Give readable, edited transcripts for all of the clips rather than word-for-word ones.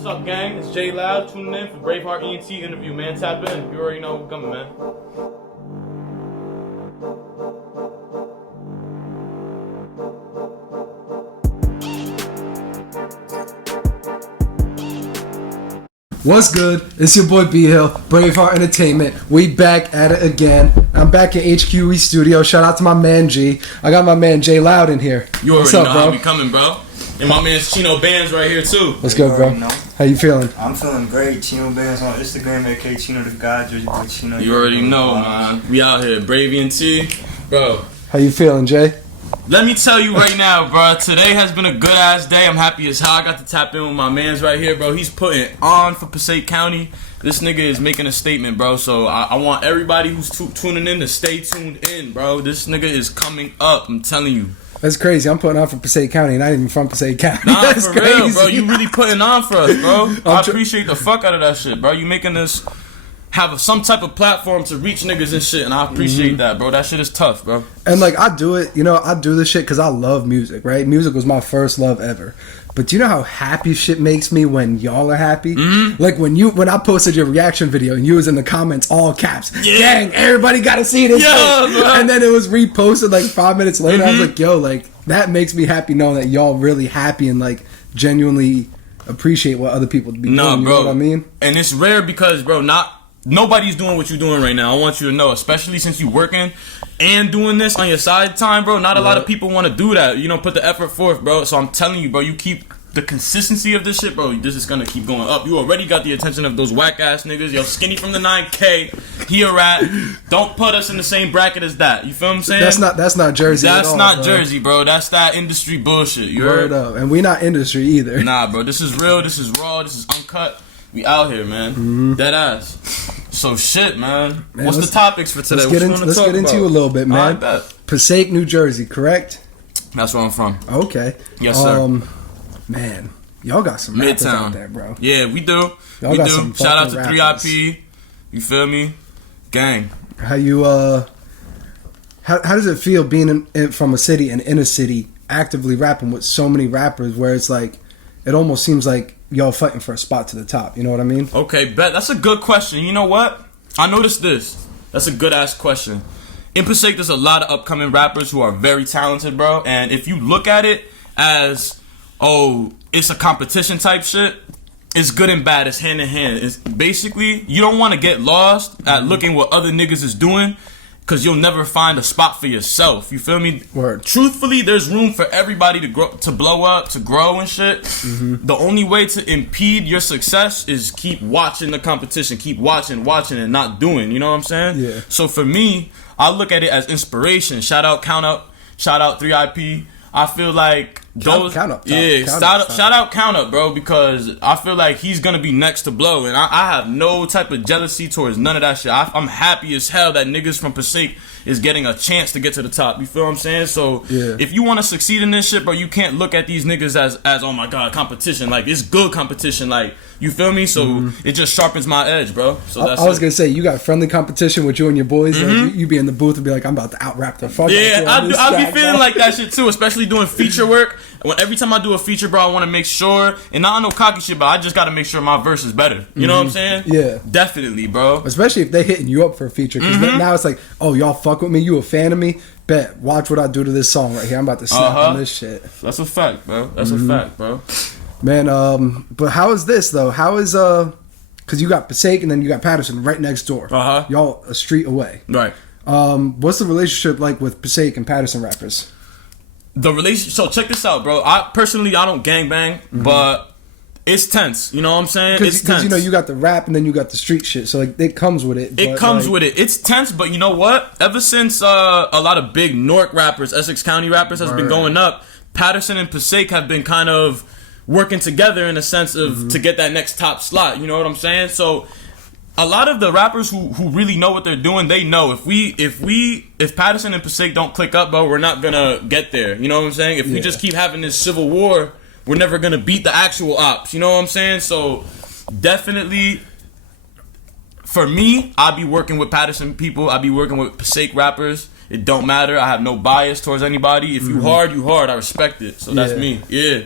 What's up, gang? It's J Loud tuning in for BraveHeartEnt interview, man. Tap in. You already know what's coming, man. What's good? It's your boy B Hill, Braveheart Entertainment. We back at it again. I'm back at HQE Studio. Shout out to my man G. I got my man J Loud in here. You already know how we coming, bro. And my man's Chino Bxnds right here too. What's good, bro? How you feeling? I'm feeling great. Chino Bxnds on Instagram, aka Chino the God. Chino. You already know, man. We out here, BraveHeartEnt, bro. How you feeling, Jay? Let me tell you right now, bro. Today has been a good ass day. I'm happy as hell. I got to tap in with my man's right here, bro. He's putting on for Passaic County. This nigga is making a statement, bro. So I want everybody who's tuning in to stay tuned in, bro. This nigga is coming up. I'm telling you. That's crazy. I'm putting on for Passaic County, and I ain't even from Passaic County. Nah, That's for crazy. real, bro. You really putting on for us, bro. I appreciate the fuck out of that shit, bro. You making us have some type of platform to reach niggas and shit, and I appreciate that, bro. That shit is tough, bro. And like, I do it, I do this shit because I love music, right? Music was my first love ever. But do you know how happy shit makes me when y'all are happy? Mm-hmm. Like when I posted your reaction video and you was in the comments all caps, gang, everybody gotta see this shit. And then it was reposted like 5 minutes later. I was like, yo, like that makes me happy knowing that y'all really happy and like genuinely appreciate what other people be doing. Bro. You know what I mean? And it's rare because, bro, nobody's doing what you're doing right now. I want you to know, especially since you working and doing this on your side time, bro. Not a lot of people want to do that. You know, put the effort forth, bro. So I'm telling you, bro, you keep the consistency of this shit, bro. This is gonna keep going up. You already got the attention of those whack ass niggas. Yo, Skinny from the 9K, he a rat. Don't put us in the same bracket as that. You feel what I'm saying? That's not Jersey. That's at all, not bro. Jersey, bro. That's that industry bullshit. You Word heard? up. And we not industry either. Nah, bro. This is real. This is raw. This is uncut. We out here, man. Dead ass. So shit, man. What's the topics for today? Let's get into you a little bit, man. Passaic, New Jersey, correct? That's where I'm from. Okay. Yes, sir. Man, y'all got some rappers out there, bro. Yeah, we do. Y'all got some Shout out to rappers. 3IP. You feel me? Gang. How you how does it feel being from a city and in a city actively rapping with so many rappers where it's like it almost seems like y'all fighting for a spot to the top, you know what I mean? Okay, bet. That's a good question. You know what? I noticed this. That's a good ass question. In Passaic, there's a lot of upcoming rappers who are very talented, bro. And if you look at it as, oh, it's a competition type shit, it's good and bad. It's hand in hand. It's basically, you don't want to get lost at looking what other niggas is doing, because you'll never find a spot for yourself. You feel me? Word. Truthfully, there's room for everybody to grow, to blow up, to grow and shit. The only way to impede your success is keep watching the competition, keep watching and not doing. You know what I'm saying? Yeah. So for me, I look at it as inspiration. Shout out Count Up, shout out 3IP. I feel like those, shout out Count Up, bro, because I feel like he's gonna be next to blow, and I have no type of jealousy towards none of that shit. I'm happy as hell that niggas from Passaic is getting a chance to get to the top. You feel what I'm saying? So if you want to succeed in this shit, bro, you can't look at these niggas as oh my god, competition. Like, it's good competition. Like, you feel me? So it just sharpens my edge, bro. So that's I was gonna say, you got friendly competition with you and your boys. Like, you be in the booth and be like, I'm about to out rap the fuck. Yeah, I be feeling like that shit too, especially doing feature work. Every time I do a feature, bro, I want to make sure, and not on no cocky shit, but I just got to make sure my verse is better. You know what I'm saying? Yeah. Definitely, bro. Especially if they hitting you up for a feature, because now it's like, oh, y'all fuck with me, you a fan of me? Bet, watch what I do to this song right here. I'm about to snap on this shit. That's a fact, bro. That's a fact, bro. Man, but how is this, though? How is, because you got Passaic and then you got Patterson right next door. Y'all a street away. Right. What's the relationship like with Passaic and Patterson rappers? The relationship, so check this out, bro. I don't gangbang, but it's tense. You know what I'm saying? It's tense. Because, you got the rap and then you got the street shit. So, like, it comes with it. It comes with it. It's tense, but you know what? Ever since a lot of big Newark rappers, Essex County rappers has been going up, Patterson and Passaic have been kind of working together in a sense of to get that next top slot. You know what I'm saying? So a lot of the rappers who really know what they're doing, they know if Patterson and Passaic don't click up, bro, we're not gonna get there. You know what I'm saying? If we just keep having this civil war, we're never gonna beat the actual ops. You know what I'm saying? So definitely, for me, I be working with Patterson people. I be working with Passaic rappers. It don't matter. I have no bias towards anybody. If you hard, you hard. I respect it. So that's me. Yeah.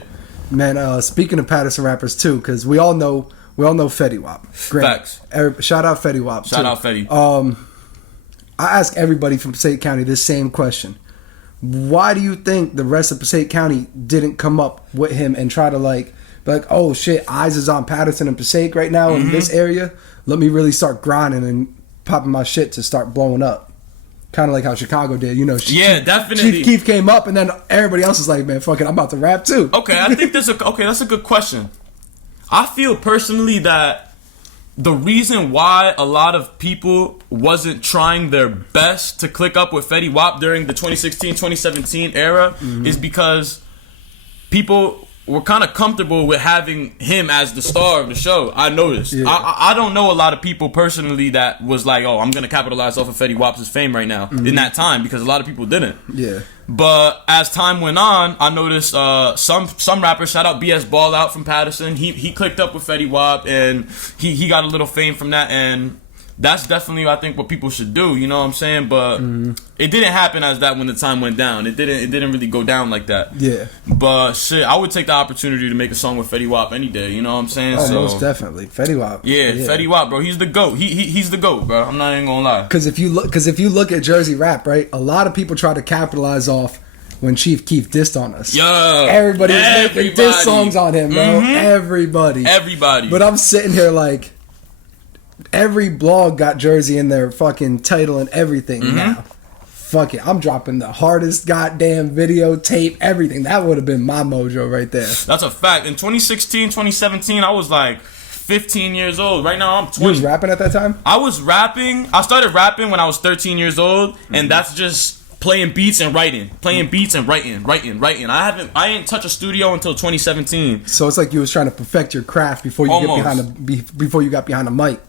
Man, speaking of Patterson rappers too, because we all know Fetty Wap. Facts. Shout out Fetty Wap. Shout too. out Fetty. I ask everybody from Passaic County this same question. Why do you think the rest of Passaic County didn't come up with him and try to be like, oh shit, eyes is on Patterson and Passaic right now in this area. Let me really start grinding and popping my shit to start blowing up. Kind of like how Chicago did, Yeah, definitely. Chief Keef came up, and then everybody else is like, man, fuck it, I'm about to rap too. Okay, I think that's a good question. I feel personally that the reason why a lot of people wasn't trying their best to click up with Fetty Wap during the 2016-2017 era is because people were kind of comfortable with having him as the star of the show. I noticed. Yeah. I don't know a lot of people personally that was like, oh, I'm going to capitalize off of Fetty Wap's fame right now in that time, because a lot of people didn't. Yeah. But as time went on, I noticed some rappers, shout out BS Ball Out from Patterson, he clicked up with Fetty Wap, and he got a little fame from that, and that's definitely, I think, what people should do, you know what I'm saying? But it didn't happen as that when the time went down. It didn't really go down like that. Yeah. But shit, I would take the opportunity to make a song with Fetty Wap any day, you know what I'm saying? Oh, most definitely. Fetty Wap. Yeah, Fetty Wap, bro. He's the GOAT. He's the GOAT, bro. I'm not even gonna lie. Because if you look at Jersey rap, right, a lot of people try to capitalize off when Chief Keef dissed on us. Yo, everybody was making diss songs on him, bro. Everybody. But I'm sitting here like, every blog got Jersey in their fucking title and everything now. Fuck it, I'm dropping the hardest goddamn videotape, everything. That would have been my mojo right there. That's a fact. In 2016, 2017, I was like 15 years old. Right now, I'm 20. You was rapping at that time? I was rapping. I started rapping when I was 13 years old, and that's just playing beats and writing. Writing. I ain't touch a studio until 2017. So it's like you was trying to perfect your craft before you before you got behind the mic.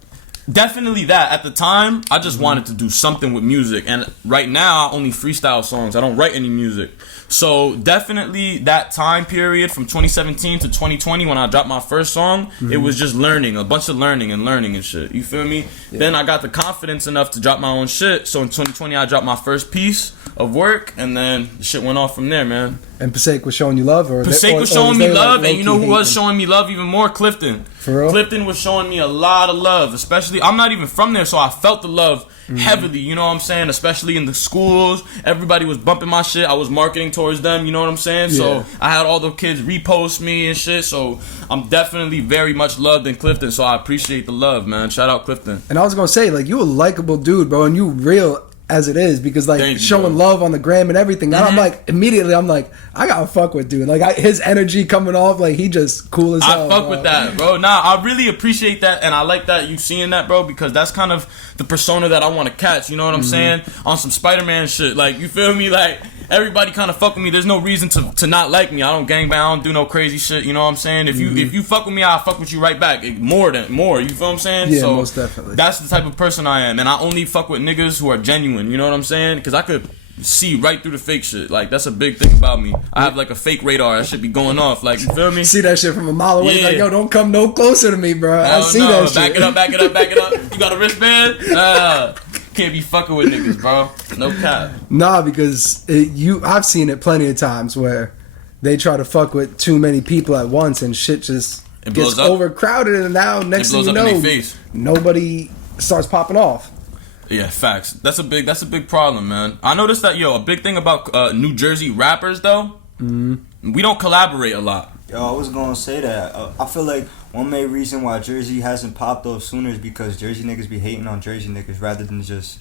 Definitely that. At the time, I just wanted to do something with music. And right now, I only freestyle songs. I don't write any music. So definitely that time period from 2017 to 2020 when I dropped my first song, it was just learning. A bunch of learning and shit. You feel me? Yeah. Then I got the confidence enough to drop my own shit. So in 2020, I dropped my first piece of work. And then the shit went off from there, man. And Passaic was showing you love? Passaic was showing me love. And you know who was showing me love even more? Clifton. For real? Clifton was showing me a lot of love. Especially, I'm not even from there, so I felt the love heavily, you know what I'm saying? Especially in the schools. Everybody was bumping my shit. I was marketing towards them, you know what I'm saying? Yeah. So I had all the kids repost me and shit. So I'm definitely very much loved in Clifton. So I appreciate the love, man. Shout out Clifton. And I was going to say, like, you a likable dude, bro. And you real as it is, because like showing love on the gram and everything. And I'm like, immediately I'm like, I gotta fuck with dude. Like his energy coming off, like he just cool as hell. I fuck with that, bro. Nah, I really appreciate that, and I like that you seeing that, bro, because that's kind of the persona that I want to catch. You know what I'm saying? On some Spider-Man shit, like, you feel me? Like, everybody kind of fuck with me. There's no reason to not like me. I don't gangbang. I don't do no crazy shit. You know what I'm saying? If you fuck with me, I'll fuck with you right back. More. You feel what I'm saying? Yeah, so most definitely. That's the type of person I am, and I only fuck with niggas who are genuine. You know what I'm saying? Because I could see right through the fake shit. Like, that's a big thing about me. I have like a fake radar. That shit be going off. Like, you feel me? See that shit from a mile away. Yeah. Like, yo, don't come no closer to me, bro. I see that shit. Back it up. You got a wristband? Can't be fucking with niggas, bro. No cap. Nah, because I've seen it plenty of times where they try to fuck with too many people at once and shit just gets overcrowded, and now next thing you know, nobody starts popping off. Yeah, facts. That's a big problem, man. I noticed that, a big thing about New Jersey rappers, though, we don't collaborate a lot. Yo, I was gonna say that. I feel like one main reason why Jersey hasn't popped off sooner is because Jersey niggas be hating on Jersey niggas rather than just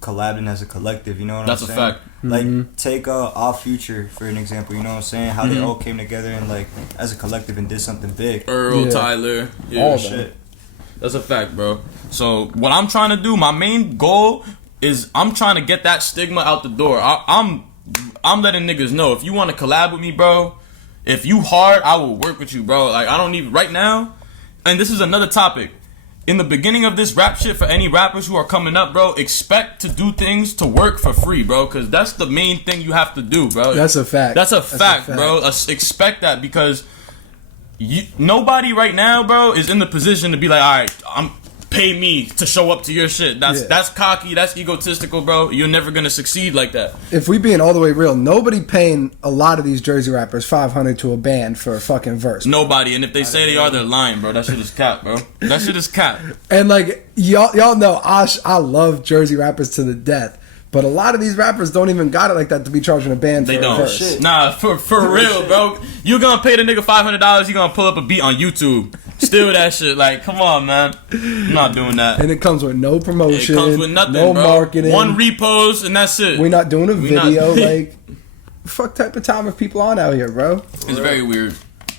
collabing as a collective. You know what I'm saying? That's a fact. Like, take Our Future for an example. You know what I'm saying? How they all came together and, like, as a collective and did something big. Earl, Tyler, all shit. That's a fact, bro. So what I'm trying to do, my main goal is I'm trying to get that stigma out the door. I'm letting niggas know, if you want to collab with me, bro, if you hard, I will work with you, bro. Like, I don't even right now. And this is another topic. In the beginning of this rap shit, for any rappers who are coming up, bro, expect to do things to work for free, bro, because that's the main thing you have to do, bro. That's a fact. That's a fact, bro. Expect that, because nobody right now, bro, is in the position to be like, all right, pay me to show up to your shit. That's cocky. That's egotistical, bro. You're never gonna succeed like that. If we being all the way real, nobody paying a lot of these Jersey rappers $500 to a band for a fucking verse. Nobody. And if they say they are, they're lying, bro. That shit is cap, bro. That shit is cap. And like y'all know, I love Jersey rappers to the death. But a lot of these rappers don't even got it like that to be charging a band for a verse. Shit. Nah, for real, bro. You gonna pay the nigga $500, you gonna pull up a beat on YouTube. Steal that shit. Like, come on, man. I'm not doing that. And it comes with no promotion. It comes with nothing, no bro. marketing. One repost, and that's it. We're not doing a video. Like, fuck type of time of people on out here, bro. It's very weird.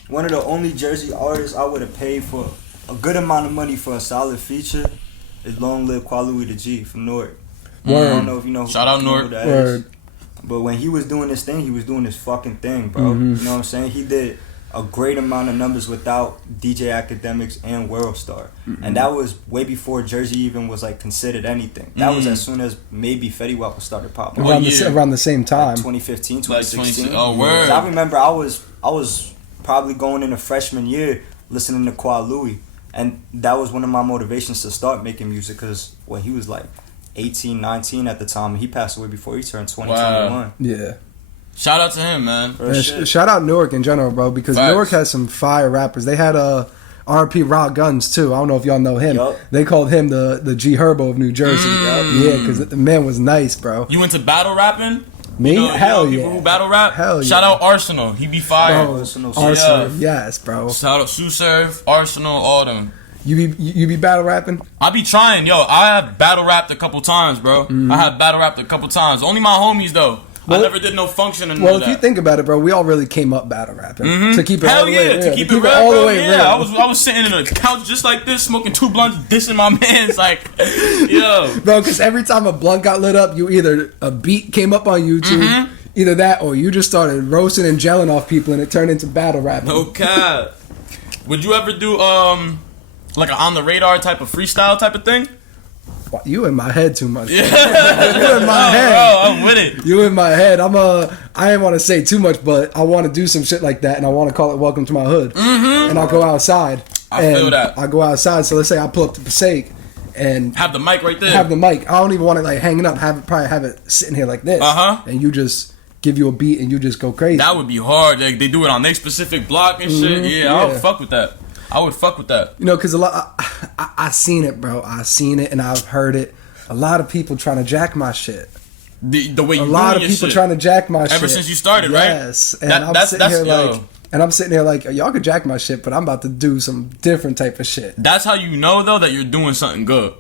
One of the only Jersey artists I would have paid for a good amount of money for a solid feature is Long Live Quality the G from Newark. Word. I don't know if you know. Shout out Newark. Who that Word. is. But when he was doing this thing, he was doing this fucking thing, bro. Mm-hmm. You know what I'm saying? He did a great amount of numbers without DJ Academics and Worldstar. Mm-hmm. And that was way before Jersey even was like considered anything. That was as soon as maybe Fetty Wap started popping. Around the same time. Like 2015, 2016. Like oh, word. 'Cause I remember I was probably going into freshman year listening to Kwa Louie. And that was one of my motivations to start making music because he was like 18, 19 at the time. He passed away before he turned 20, Wow. 21. Yeah. Shout out to him, man. And shout out Newark in general, bro, because Facts. Newark has some fire rappers. They had RP Raw Guns too. I don't know if y'all know him. Yup. They called him the G Herbo of New Jersey. Yeah, because the man was nice, bro. You into battle rapping? Me? Hell Hell yeah. People who battle rap? Hell Shout yeah. out Arsenal. He be fire. Bro, Arsenal. Arsenal, yes, bro. Shout out Sue Surf, Arsenal, all them. You be battle rapping? I be trying, yo. I have battle rapped a couple times, bro. I have battle rapped a couple times. Only my homies, though. I Well- never did no function and Well, all if you that. think about it, bro, we all really came up battle rapping to keep it Hell all the way yeah, real. to keep it real, all bro. the way real. Yeah, I was sitting in a couch just like this, smoking 2 blunts, dissing my man's like, yo. Bro, because every time a blunt got lit up, you either a beat came up on YouTube, either that or you just started roasting and gelling off people and it turned into battle rapping. No cap. Would you ever do like an on the radar type of freestyle type of thing? Wow, you in my head too much. Yeah. You in my head. Bro, I'm with it. You in my head. I didn't want to say too much, but I want to do some shit like that, and I want to call it "Welcome to My Hood." And I'll go outside. I feel that. I go outside. So let's say I pull up to Passaic and Have the mic right there. have the mic. I don't even want it like hanging up. Probably have it sitting here like this. And you just give you a beat and you just go crazy. That would be hard. Like, they do it on their specific block and shit. Yeah, I would fuck with that. I would fuck with that. You know, because a lot, I seen it, bro. I seen it and I've heard it. A lot of people trying to jack my shit. The way you A lot of your people shit. trying to jack my shit. Ever since you started, right? Yes. And That- I'm that's- sitting here yo. like, and I'm sitting here like, y'all could jack my shit, but I'm about to do some different type of shit. That's how you know though that you're doing something good.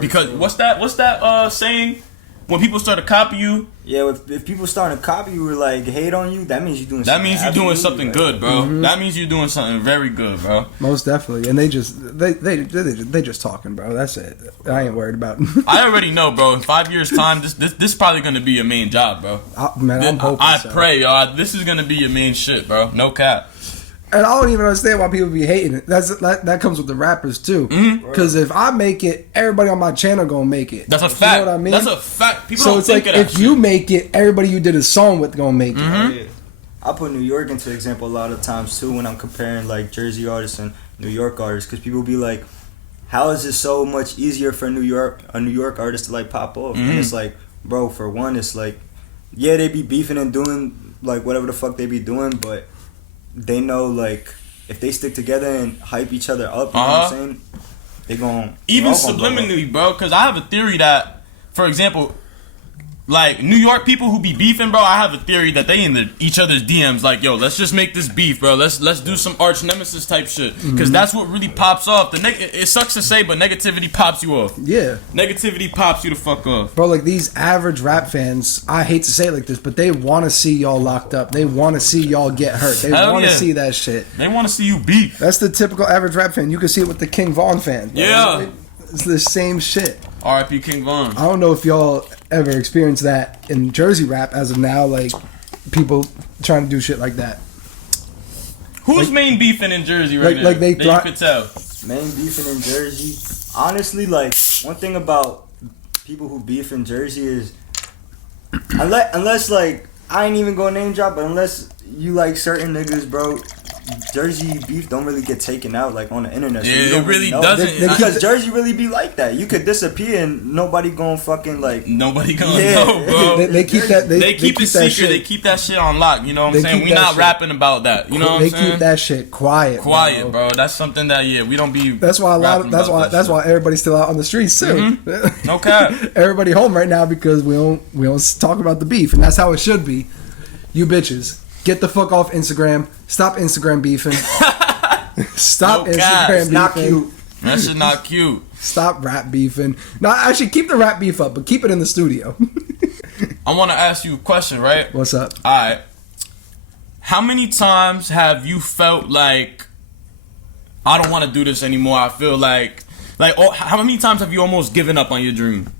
Because what's that saying? When people start to copy you, Yeah, if people starting to copy you or like hate on you, that means you're doing that something. means you're doing absolutely something right. good, bro. That means you're doing something very good, bro. Most definitely. And they just talking, bro. That's it. I ain't worried about it. I already know, bro. In 5 years' time, this is probably gonna be your main job, bro. Man, I'm hoping I so. pray, y'all. This is gonna be your main shit, bro. No cap. And I don't even understand why people be hating it. That comes with the rappers too. Because if I make it, everybody on my channel gonna make it. That's a You fact. know what I mean? That's a fact. People So don't it's think like of that if shit. you make it, everybody you did a song with gonna make it. Yeah. I put New York into example a lot of times too when I'm comparing like Jersey artists and New York artists because people be like, how is it so much easier for a New York artist to like pop off? And it's like, bro, for one, it's like, yeah, they be beefing and doing like whatever the fuck they be doing, but they know like if they stick together and hype each other up, you know what I'm saying? They gon' Even they're all gonna blow up. subliminally, bro, because I have a theory that, for example, like New York people who be beefing, bro, I have a theory that they in each other's DMs like, yo, let's just make this beef, bro. Let's do some arch nemesis type shit, because that's what really pops off. It sucks to say, but negativity pops you off. Yeah. Negativity pops you the fuck off. Bro, like these average rap fans, I hate to say it like this, but they want to see y'all locked up. They want to see y'all get hurt. They Hell want to yeah. see that shit. They want to see you beef. That's the typical average rap fan. You can see it with the King Von fan. bro. Yeah. It's the same shit. R.I.P. King Von. I don't know if y'all ever experienced that in Jersey rap as of now, like people trying to do shit like that. Who's main beefing in Jersey right now? like they that you could tell. Main beefing in Jersey. Honestly, like one thing about people who beef in Jersey is unless like I ain't even gonna name drop, but unless you like certain niggas, bro, Jersey beef don't really get taken out like on the internet. So Yeah, it really doesn't. Because Jersey really be like that. You could disappear and nobody gonna fucking like. Nobody gonna know, bro. They keep that. They keep it secret. They keep that shit on lock. You know what I'm saying? We not rapping about that. You know what I'm saying? They keep that shit quiet. Quiet, bro. That's something that we don't be. That's why that's why everybody's still out on the streets too. Mm-hmm. Okay. Everybody home right now because we don't talk about the beef, and that's how it should be. You bitches, get the fuck off Instagram. Stop Instagram beefing. Stop Instagram beefing. Not cute. That shit not cute. Stop rap beefing. No, actually, keep the rap beef up, but keep it in the studio. I want to ask you a question, right? What's up? All right. How many times have you felt like I don't want to do this anymore? I feel like how many times have you almost given up on your dream?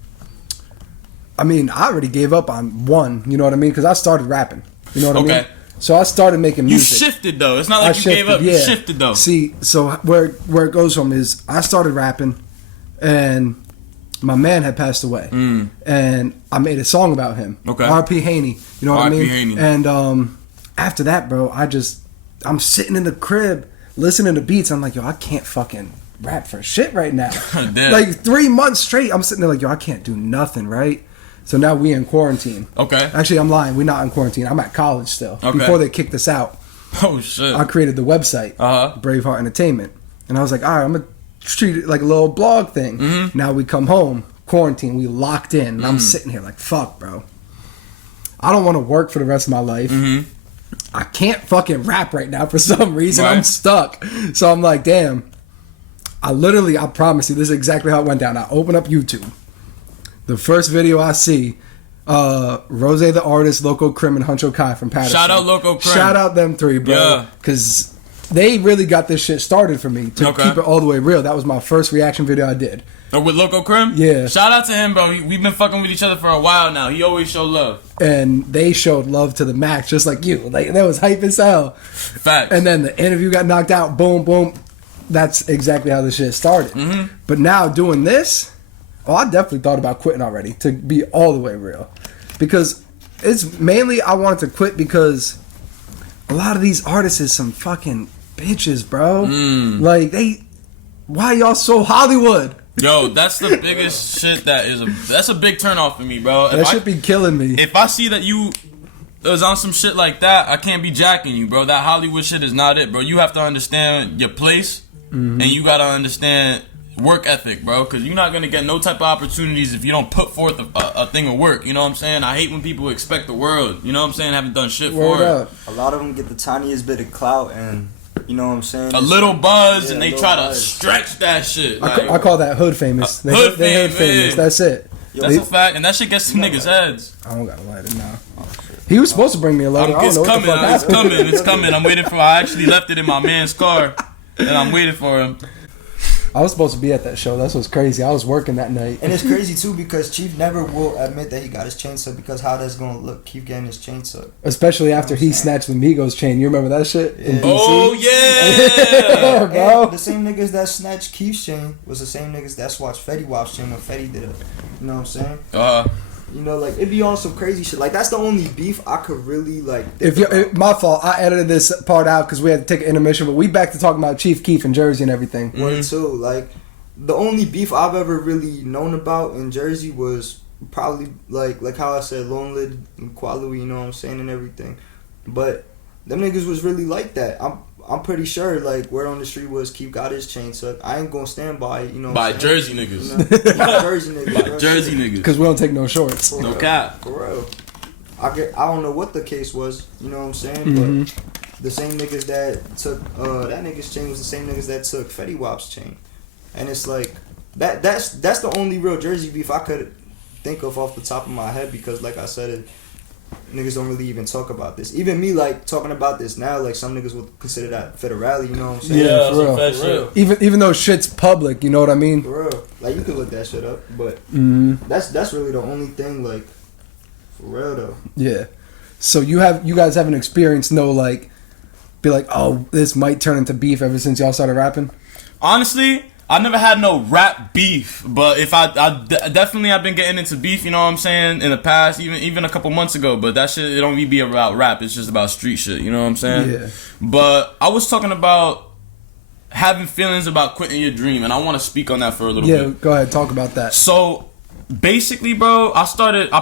I mean, I already gave up on one. You know what I mean? Because I started rapping. You know what I mean? Okay. So I started making music. You shifted though. It's not like you gave up. Yeah. You shifted though. See, so where it goes from is I started rapping, and my man had passed away, and I made a song about him. Okay. R.P. Haney. You know what I mean? R.P. Haney. And after that, bro, I'm sitting in the crib listening to beats. I'm like, yo, I can't fucking rap for shit right now. Like 3 months straight, I'm sitting there like, yo, I can't do nothing, right? So now we in quarantine. Okay. Actually, I'm lying. We're not in quarantine. I'm at college still. Okay. Before they kicked us out. Oh shit. I created the website, BraveHeart Entertainment, and I was like, all right, I'm gonna treat it like a little blog thing. Mm-hmm. Now we come home, quarantine, we locked in, and I'm sitting here like, fuck, bro. I don't want to work for the rest of my life. Mm-hmm. I can't fucking rap right now for some reason. Right. I'm stuck. So I'm like, damn. I promise you, this is exactly how it went down. I open up YouTube. The first video I see, Rose the Artist, Loco Crim, and Huncho Kai from Patterson. Shout out Loco Crim. Shout out them three, bro. Because they really got this shit started for me. To keep it all the way real. That was my first reaction video I did. Oh, with Loco Crim? Yeah. Shout out to him, bro. We've been fucking with each other for a while now. He always showed love. And they showed love to the max, just like you. Like, that was hype as hell. Facts. And then the interview got knocked out. Boom, boom. That's exactly how the shit started. Mm-hmm. But now doing this... Oh, I definitely thought about quitting already, to be all the way real. Because it's mainly I wanted to quit because a lot of these artists is some fucking bitches, bro. Like, why y'all so Hollywood? Yo, that's the biggest shit that's a big turnoff for me, bro. That should be killing me. If I see that you was on some shit like that, I can't be jacking you, bro. That Hollywood shit is not it, bro. You have to understand your place, and you gotta understand work ethic, bro, because you're not gonna get no type of opportunities if you don't put forth a thing of work. You know what I'm saying? I hate when people expect the world. You know what I'm saying? Haven't done shit for it. A lot of them get the tiniest bit of clout and you know what I'm saying? A little buzz, and they try to stretch that shit. I call that hood famous. Hood famous. That's it. That's a fact, and that shit gets some niggas' heads. I don't got a lighter now. He was supposed to bring me a lighter. It's coming. I'm waiting for. I actually left it in my man's car, and I'm waiting for him. I was supposed to be at that show. That's what's crazy. I was working that night. And it's crazy, too, because Chief never will admit that he got his chain sucked because how that's going to look, Keith getting his chain sucked. Especially after he snatched the Migos chain. You remember that shit? Yeah. In DC? Oh, yeah! Bro. And the same niggas that snatched Keith's chain was the same niggas that swatched Fetty Wap's chain when Fetty did it. You know what I'm saying? You know, like, it be on some crazy shit. Like, that's the only beef I could really, like... My fault. I edited this part out because we had to take an intermission, but we back to talking about Chief Keef and Jersey and everything. One, too. Like... The only beef I've ever really known about in Jersey was probably like how I said, Lone Lid and Qualu, you know what I'm saying, and everything. But them niggas was really like that. I'm pretty sure like word on the street was Keith got his chain sucked. I ain't gonna stand by it, you know. By Jersey niggas. You know? By Jersey niggas. By Jersey niggas. Because we don't take no shorts. No cap. For real. I don't know what the case was, you know what I'm saying, but the same niggas that took that nigga's chain was the same niggas that took Fetty Wap's chain. And it's like that's the only real Jersey beef I could think of off the top of my head because like I said, niggas don't really even talk about this. Even me like talking about this now, like some niggas would consider that federale, you know what I'm saying? Yeah, for real. Even though shit's public, you know what I mean? For real. Like you could look that shit up, but that's really the only thing like for real though. Yeah. So you guys haven't experienced no like be like, oh, this might turn into beef ever since y'all started rapping? Honestly, I never had no rap beef, but if definitely I've been getting into beef, you know what I'm saying, in the past, even a couple months ago. But that shit, it don't even be about rap. It's just about street shit. You know what I'm saying? Yeah. But I was talking about having feelings about quitting your dream, and I want to speak on that for a little bit. Yeah, go ahead, talk about that. So basically, bro, I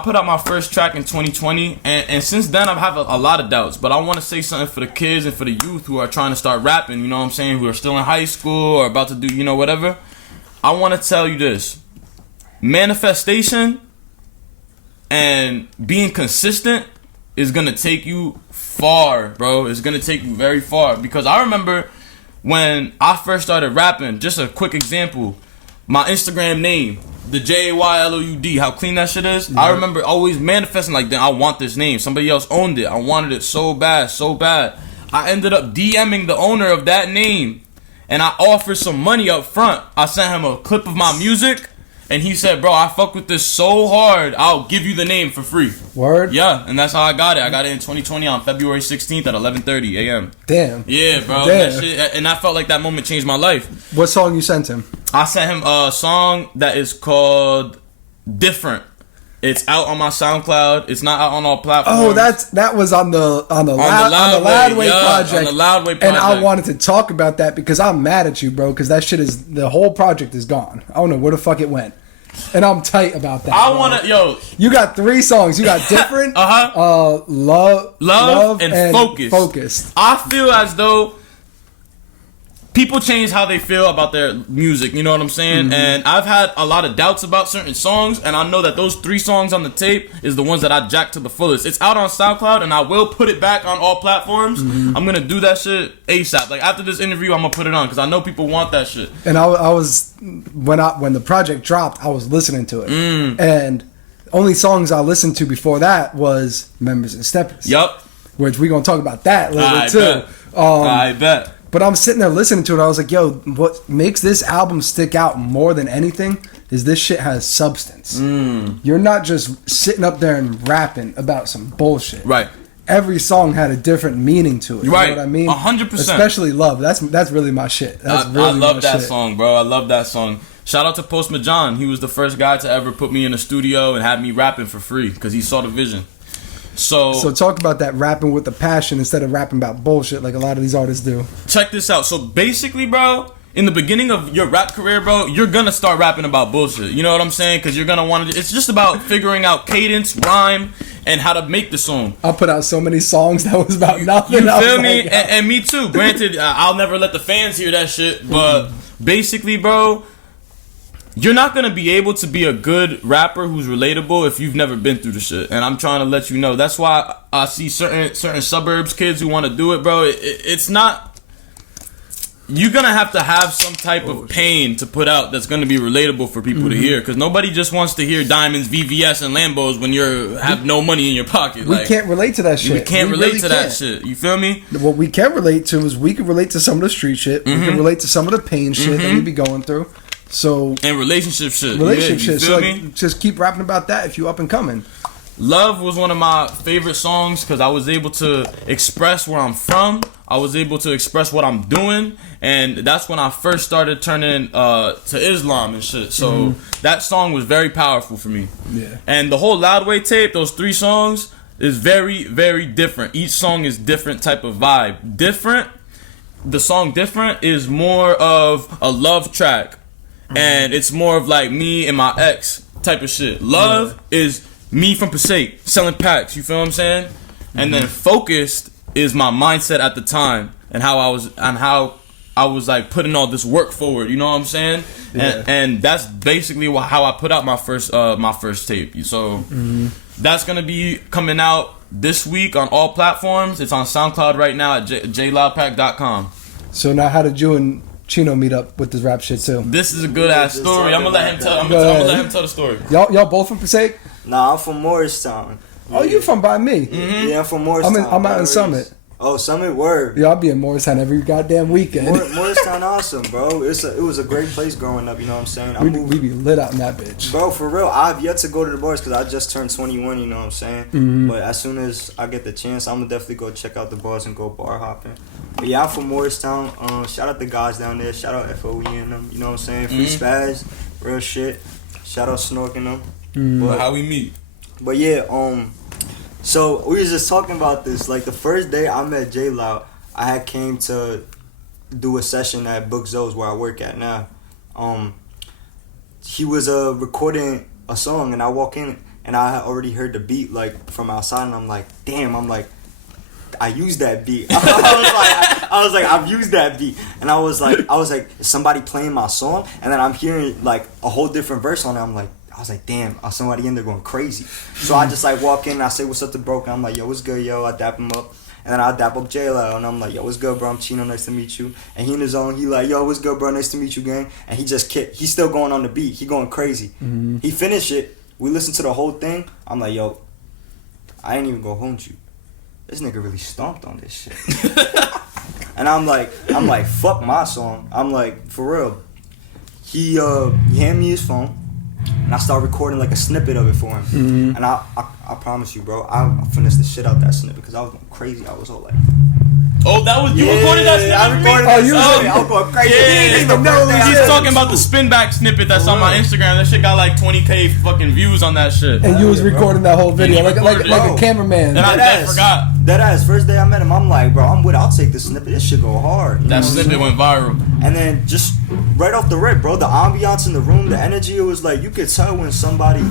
put out my first track in 2020, and since then I've had a lot of doubts, but I want to say something for the kids and for the youth who are trying to start rapping, you know what I'm saying, who are still in high school or about to do, you know, whatever. I want to tell you this: manifestation and being consistent is gonna take you far, bro. It's gonna take you very far, because I remember when I first started rapping, just a quick example, my Instagram name, the JAYLOUD, how clean that shit is. Yeah. I remember always manifesting like, I want this name. Somebody else owned it. I wanted it so bad, so bad. I ended up DMing the owner of that name, and I offered some money up front. I sent him a clip of my music, and he said, bro, I fuck with this so hard, I'll give you the name for free. Word? Yeah, and that's how I got it. I got it in 2020 on February 16th at 11:30 a.m. Damn. Yeah, bro. Damn. That shit, and I felt like that moment changed my life. What song you sent him? I sent him a song that is called Different. It's out on my SoundCloud. It's not out on all platforms. Oh, that was on the Loudway project. On the Loudway project. And I wanted to talk about that because I'm mad at you, bro, because that shit is, the whole project is gone. I don't know where the fuck it went. And I'm tight about that. I want to, yo. You got 3 songs. You got Different, Love, and Focused. I feel as though people change how they feel about their music, you know what I'm saying? Mm-hmm. And I've had a lot of doubts about certain songs, and I know that those 3 songs on the tape is the ones that I jacked to the fullest. It's out on SoundCloud, and I will put it back on all platforms. Mm-hmm. I'm gonna do that shit ASAP. Like, after this interview, I'm gonna put it on, because I know people want that shit. And I was, when the project dropped, I was listening to it. And only songs I listened to before that was Members and Steppers. Yup. Which we gonna talk about that later, too. I bet. But I'm sitting there listening to it. I was like, yo, what makes this album stick out more than anything is this shit has substance. You're not just sitting up there and rapping about some bullshit. Right. Every song had a different meaning to it. You right. know what I mean? 100%. Especially Love. That's really my shit. I love that song, bro. I love that song. Shout out to Post Majon. He was the first guy to ever put me in a studio and have me rapping for free because he saw the vision. So talk about that, rapping with the passion instead of rapping about bullshit like a lot of these artists do. Check this out. So basically, bro, in the beginning of your rap career, bro, you're gonna start rapping about bullshit. You know what I'm saying? Because you're gonna want to. It's just about figuring out cadence, rhyme, and how to make the song. I put out so many songs that was about nothing. You feel me? Like, and me too. Granted, I'll never let the fans hear that shit. But basically, bro, you're not gonna be able to be a good rapper who's relatable if you've never been through the shit. And I'm trying to let you know. That's why I see certain suburbs kids who want to do it, bro. It's not. You're gonna have to have some type of pain to put out that's gonna be relatable for people to hear. Because nobody just wants to hear diamonds, VVS, and Lambos when you have no money in your pocket. We can't relate to that shit. We can't relate to that shit. You feel me? What we can relate to is we can relate to some of the street shit. We can relate to some of the pain shit that we be going through. So and relationship shit. Shit. So like, just keep rapping about that if you up and coming. Love was one of my favorite songs because I was able to express where I'm from. I was able to express what I'm doing, and that's when I first started turning to Islam and shit. So that song was very powerful for me. Yeah. And the whole Loudway tape, those 3 songs, is very, very different. Each song is different type of vibe. Different. The song Different is more of a love track. And it's more of like me and my ex type of shit. Love is me from Passaic selling packs. You feel what I'm saying? And then Focused is my mindset at the time and how I was like putting all this work forward. You know what I'm saying? Yeah. And that's basically how I put out my first tape. So that's gonna be coming out this week on all platforms. It's on SoundCloud right now at jloudpack.com. So now, how did you and Chino meet up with this rap shit too? This is a good ass story. I'm gonna let him tell. I'm gonna let him tell the story. Y'all both from Passaic? Nah, I'm from Morristown. Oh, you from by me? Yeah, I'm from Morristown. I'm out in Summit. Oh, Summit, word. Yo, I'll be in Morristown every goddamn weekend. Morristown, awesome, bro. It was a great place growing up. You know what I'm saying? We be lit out in that bitch, bro. For real, I've yet to go to the bars because I just turned 21. You know what I'm saying? Mm-hmm. But as soon as I get the chance, I'm gonna definitely go check out the bars and go bar hopping. But yeah, I'm from Morristown. Shout out the guys down there. Shout out FOE and them. You know what I'm saying? Free Spaz, real shit. Shout out Snork and them. But how we meet? But yeah, so we was just talking about this. Like the first day I met J Loud, I had came to do a session at Book Zoe's where I work at now. He was recording a song, and I walk in and I had already heard the beat like from outside, and I'm like, damn, I used that beat. I was like, I've used that beat, and I was like, is somebody playing my song? And then I'm hearing like a whole different verse on it. I was like, damn, somebody in there going crazy. So I just like walk in and I say, what's up to Broke? And I'm like, yo, what's good, yo? I dap him up. And then I dap up J Loud, and I'm like, yo, what's good, bro? I'm Chino, nice to meet you. And he in his own, he like, yo, what's good, bro? Nice to meet you, gang. And he just he's still going on the beat. He going crazy. Mm-hmm. He finished it. We listened to the whole thing. I'm like, yo, I ain't even gonna hold you. This nigga really stomped on this shit. And I'm like, fuck my song. I'm like, for real. He handed me his phone. And I started recording like a snippet of it for him. Mm-hmm. And I promise you, bro, I finished the shit out that snippet because I was going crazy. I was all like, oh, that was you recorded that snippet? I recorded that snippet. I was going crazy. He's talking about the spin back snippet that's on my Instagram. That shit got like 20K fucking views on that shit. And you was recording that whole video like a cameraman. And I forgot. That ass. First day I met him, I'm like, bro, I'll take this snippet. This shit go hard. That snippet went viral. And then just right off the rip, bro, the ambiance in the room, the energy, it was like you could tell when somebody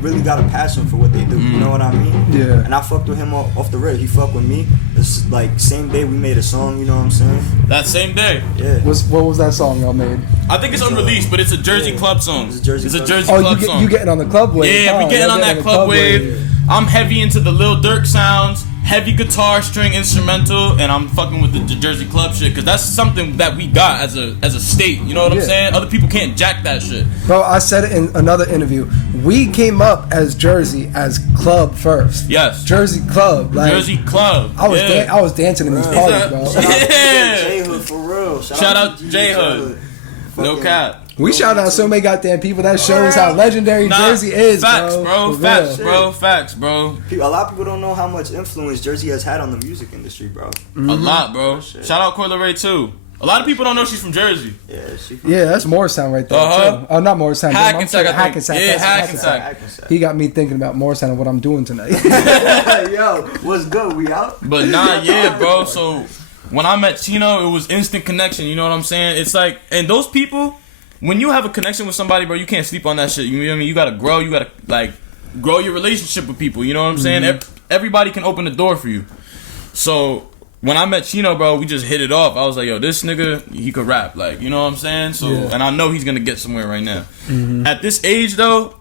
really got a passion for what they do. You know what I mean? Yeah. And I fucked with him off the rip. He fucked with me. It's like same day we made a song. You know what I'm saying? That same day. Yeah. What was that song y'all made? I think it's unreleased, but it's a Jersey club song. It's a Jersey club song. You getting on the club wave? Yeah, we getting on that club wave. I'm heavy into the Lil Durk sounds, heavy guitar, string, instrumental, and I'm fucking with the Jersey club shit because that's something that we got as a state. You know what I'm saying? Other people can't jack that shit. Bro, I said it in another interview. We came up as Jersey as club first. Yes. Jersey club. Like, Jersey club. I was dancing in these parties, bro. Shout out J Hood for real. Shout out J Hood. No cap. We shout out so many goddamn people. That shows how legendary Jersey is, facts, bro. Facts, bro. A lot of people don't know how much influence Jersey has had on the music industry, bro. Mm-hmm. A lot, bro. Shout out Coyle Ray too. A lot of people don't know she's from Jersey. Yeah, that's Morristown right there. Too. Oh, not Morristown. Hackensack. Hackensack. He got me thinking about Morristown and what I'm doing tonight. Yo, what's good? We out? But nah, yeah, bro. So when I met Chino, it was instant connection. You know what I'm saying? It's like, and those people. When you have a connection with somebody, bro, you can't sleep on that shit. You know what I mean? You gotta grow. You gotta like grow your relationship with people. You know what I'm saying? Everybody can open the door for you. So when I met Chino, bro, we just hit it off. I was like, yo, this nigga, he could rap. Like, you know what I'm saying? So, and I know he's gonna get somewhere right now. Mm-hmm. At this age, though,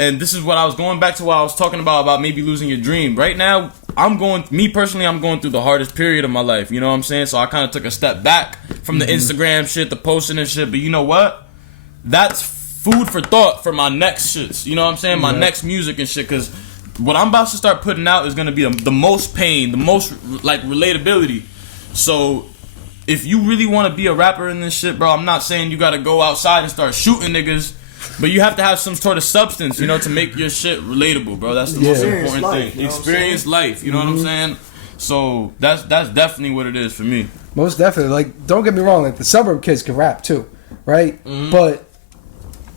and this is what I was going back to what I was talking about maybe losing your dream. Right now, I'm going through the hardest period of my life. You know what I'm saying? So I kind of took a step back from the Instagram shit, the posting and shit. But you know what? That's food for thought for my next shits. You know what I'm saying? My next music and shit. Because what I'm about to start putting out is going to be the most pain, the most like relatability. So if you really want to be a rapper in this shit, bro, I'm not saying you got to go outside and start shooting niggas. But you have to have some sort of substance, you know, to make your shit relatable, bro. That's the most important thing. Experience life, you know what I'm saying? So that's definitely what it is for me. Most definitely. Like, don't get me wrong, like the suburb kids can rap too, right? Mm-hmm. But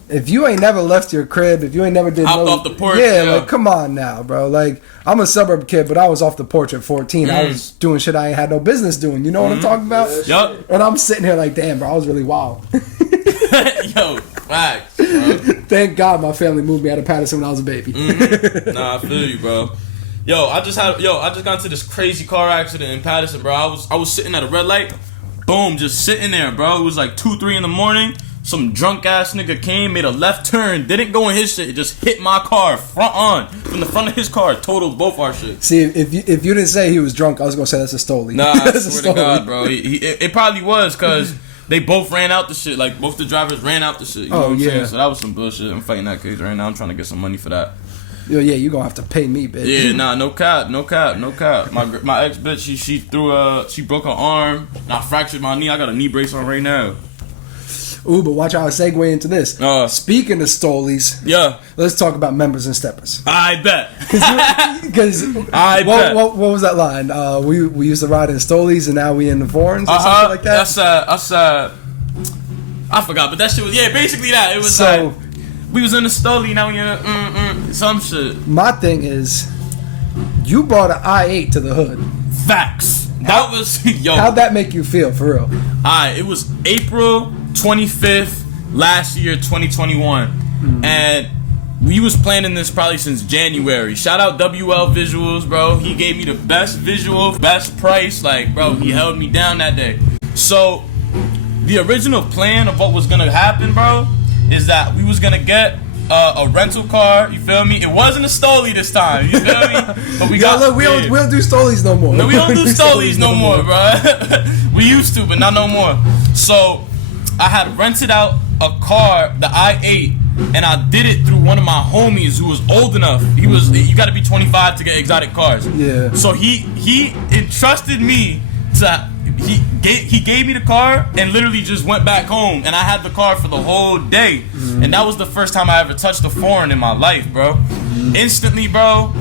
if you ain't never left your crib, if you ain't never did off the porch, like come on now, bro. Like I'm a suburb kid, but I was off the porch at 14. I was doing shit I ain't had no business doing. You know what I'm talking about? Yup. And I'm sitting here like, damn, bro, I was really wild. Yo, facts, bro. Thank God my family moved me out of Patterson when I was a baby. Mm-hmm. Nah, I feel you, bro. I just got into this crazy car accident in Patterson, bro. I was sitting at a red light, boom, just sitting there, bro. It was like 2-3 in the morning. Some drunk ass nigga came, made a left turn, didn't go in his shit, it just hit my car front on from the front of his car, totaled both our shit. See, if you didn't say he was drunk, I was gonna say that's a stoley. Nah, I swear to God, bro. It probably was because they both ran out the shit. Like both the drivers ran out the shit. You know what I'm saying? So that was some bullshit. I'm fighting that case right now. I'm trying to get some money for that. Yo, yeah, you gonna have to pay me, bitch. Yeah, nah, no cap. My ex bitch, she broke her arm, and I fractured my knee. I got a knee brace on right now. Ooh, but watch how I segue into this. Speaking of stolies, yeah, let's talk about members and steppers. I bet. Because what was that line? We used to ride in stolies, and now we in the foreigns or something like that. That's I forgot, but that shit was basically that. It was so, like we was in the stoli, now we in some shit. My thing is, you brought an I-8 to the hood. Facts. That was yo. How'd that make you feel, for real? It was April 25th last year, 2021, and we was planning this probably since January. Shout out WL Visuals, bro. He gave me the best visual, best price. Like, bro, he held me down that day. So the original plan of what was gonna happen, bro, is that we was gonna get a rental car. You feel me? It wasn't a stoli this time. You feel me? But we we don't do stolies no more. No, we don't do stolies no more, bro. We used to, but not no more. So I had rented out a car, the i8, and I did it through one of my homies who was old enough. You got to be 25 to get exotic cars. Yeah. So he entrusted me to. He gave me the car and literally just went back home, and I had the car for the whole day. And that was the first time I ever touched a foreign in my life, bro. Instantly, bro,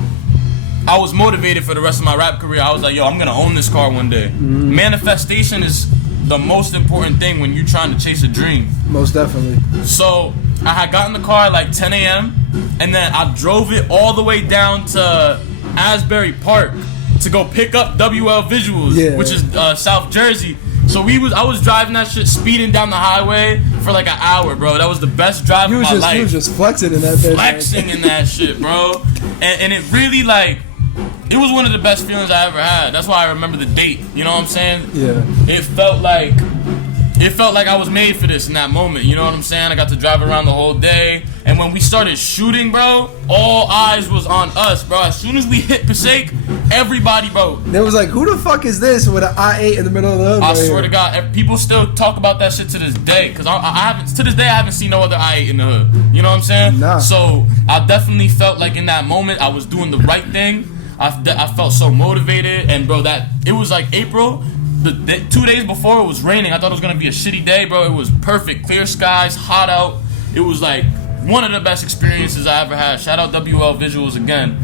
I was motivated for the rest of my rap career. I was like, yo, I'm gonna own this car one day. Manifestation is the most important thing when you're trying to chase a dream. Most definitely. So I had gotten the car at like 10 a.m. and then I drove it all the way down to Asbury Park to go pick up WL Visuals, which is South Jersey. So I was driving that shit, speeding down the highway for like an hour, bro. That was the best drive of my life. You was just flexing in that bitch. Flexing in that shit, bro. And it really, like, it was one of the best feelings I ever had. That's why I remember the date. You know what I'm saying? Yeah. It felt like I was made for this in that moment. You know what I'm saying? I got to drive around the whole day. And when we started shooting, bro, all eyes was on us, bro. As soon as we hit Passaic, everybody, bro. They was like, who the fuck is this with an I-8 in the middle of the hood? I swear to God, people still talk about that shit to this day. Because to this day, I haven't seen no other I-8 in the hood. You know what I'm saying? Nah. So I definitely felt like in that moment, I was doing the right thing. I felt so motivated. And, bro, it was like April. The 2 days before it was raining. I thought it was going to be a shitty day, bro. It was perfect. Clear skies, hot out. It was like one of the best experiences I ever had. Shout out WL Visuals again.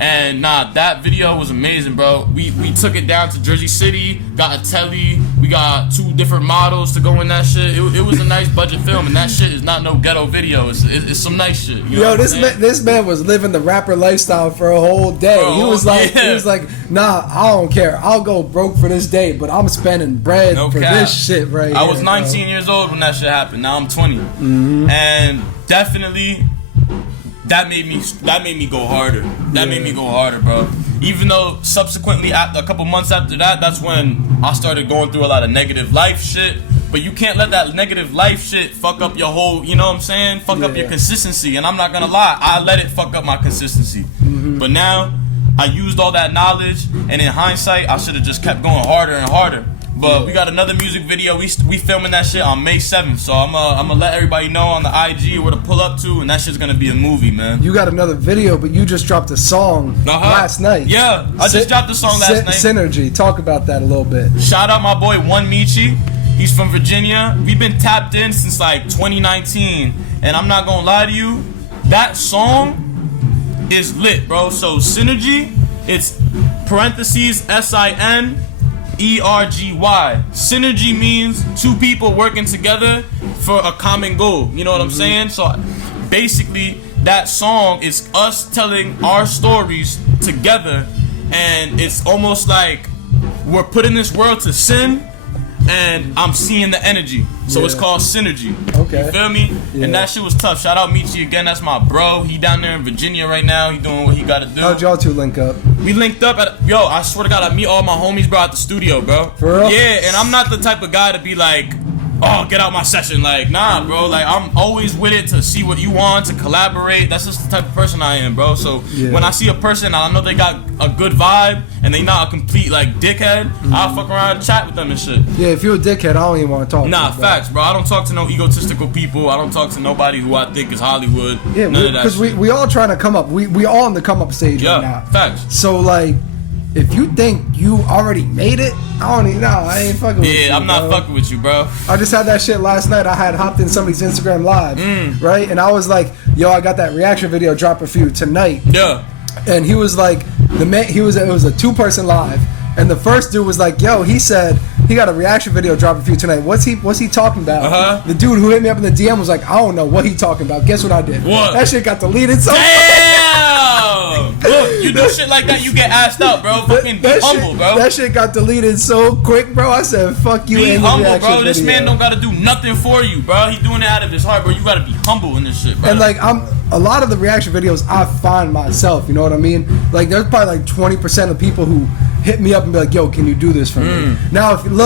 And that video was amazing, bro. We took it down to Jersey City, got a telly, we got 2 different models to go in that shit. It was a nice budget film, and that shit is not no ghetto video. It's some nice shit. You know this man was living the rapper lifestyle for a whole day. He was like, nah, I don't care. I'll go broke for this day, but I'm spending bread for this shit right here. I was 19 years old when that shit happened. Now I'm 20. And definitely that made me go harder. That made me go harder, bro. Even though subsequently, a couple months after that, that's when I started going through a lot of negative life shit. But you can't let that negative life shit fuck up your whole, you know what I'm saying? Fuck up your consistency. And I'm not gonna lie, I let it fuck up my consistency. But now, I used all that knowledge, and in hindsight, I should have just kept going harder and harder. But we got another music video. We filming that shit on May 7th. So I'm gonna let everybody know on the IG where to pull up to, and that shit's gonna be a movie, man. You got another video, but you just dropped a song last night. Yeah, I just dropped the song last night. Synergy. Talk about that a little bit. Shout out my boy One Michi. He's from Virginia. We've been tapped in since like 2019, and I'm not gonna lie to you, that song is lit, bro. So Synergy, it's parentheses SINERGY. Synergy means 2 people working together for a common goal. You know what I'm saying? So basically, that song is us telling our stories together, and it's almost like we're put in this world to sin, and I'm seeing the energy. So it's called Synergy. Okay. You feel me? Yeah. And that shit was tough. Shout out Michi again. That's my bro. He down there in Virginia right now. He doing what he got to do. How'd y'all 2 link up? We linked up at, I swear to God, I meet all my homies, bro, at the studio, bro. For real? Yeah, and I'm not the type of guy to be like, oh, get out my session. Like, nah, bro. Like, I'm always with it to see what you want, to collaborate. That's just the type of person I am, bro. So when I see a person, I know they got a good vibe and they not a complete like dickhead, I'll fuck around and chat with them and shit. Yeah, if you're a dickhead, I don't even want to talk. Nah, to you, facts, bro. I don't talk to no egotistical people. I don't talk to nobody who I think is Hollywood. Yeah, none of that. Because we all trying to come up. We all in the come up stage right now. Facts. So like, if you think you already made it, I don't even know. I ain't fucking with you. Yeah, I'm not fucking with you, bro. I just had that shit last night. I had hopped in somebody's Instagram live, right? And I was like, yo, I got that reaction video dropping for you tonight. Yeah. And he was like, it was a 2-person live. And the first dude was like, yo, he said he got a reaction video dropping for you tonight. What's he talking about? The dude who hit me up in the DM was like, I don't know what he talking about. Guess what I did? What? That shit got deleted so Damn! Look, you do shit like that, you get asked out, bro. Fucking be humble, bro. That shit got deleted so quick, bro. I said, fuck you. Be humble, bro. Video. This man don't gotta do nothing for you, bro. He doing it out of his heart, bro. You gotta be humble in this shit, bro. And like, a lot of the reaction videos I find myself, you know what I mean? Like, there's probably like 20% of people who hit me up and be like, yo, can you do this for me? Now, if you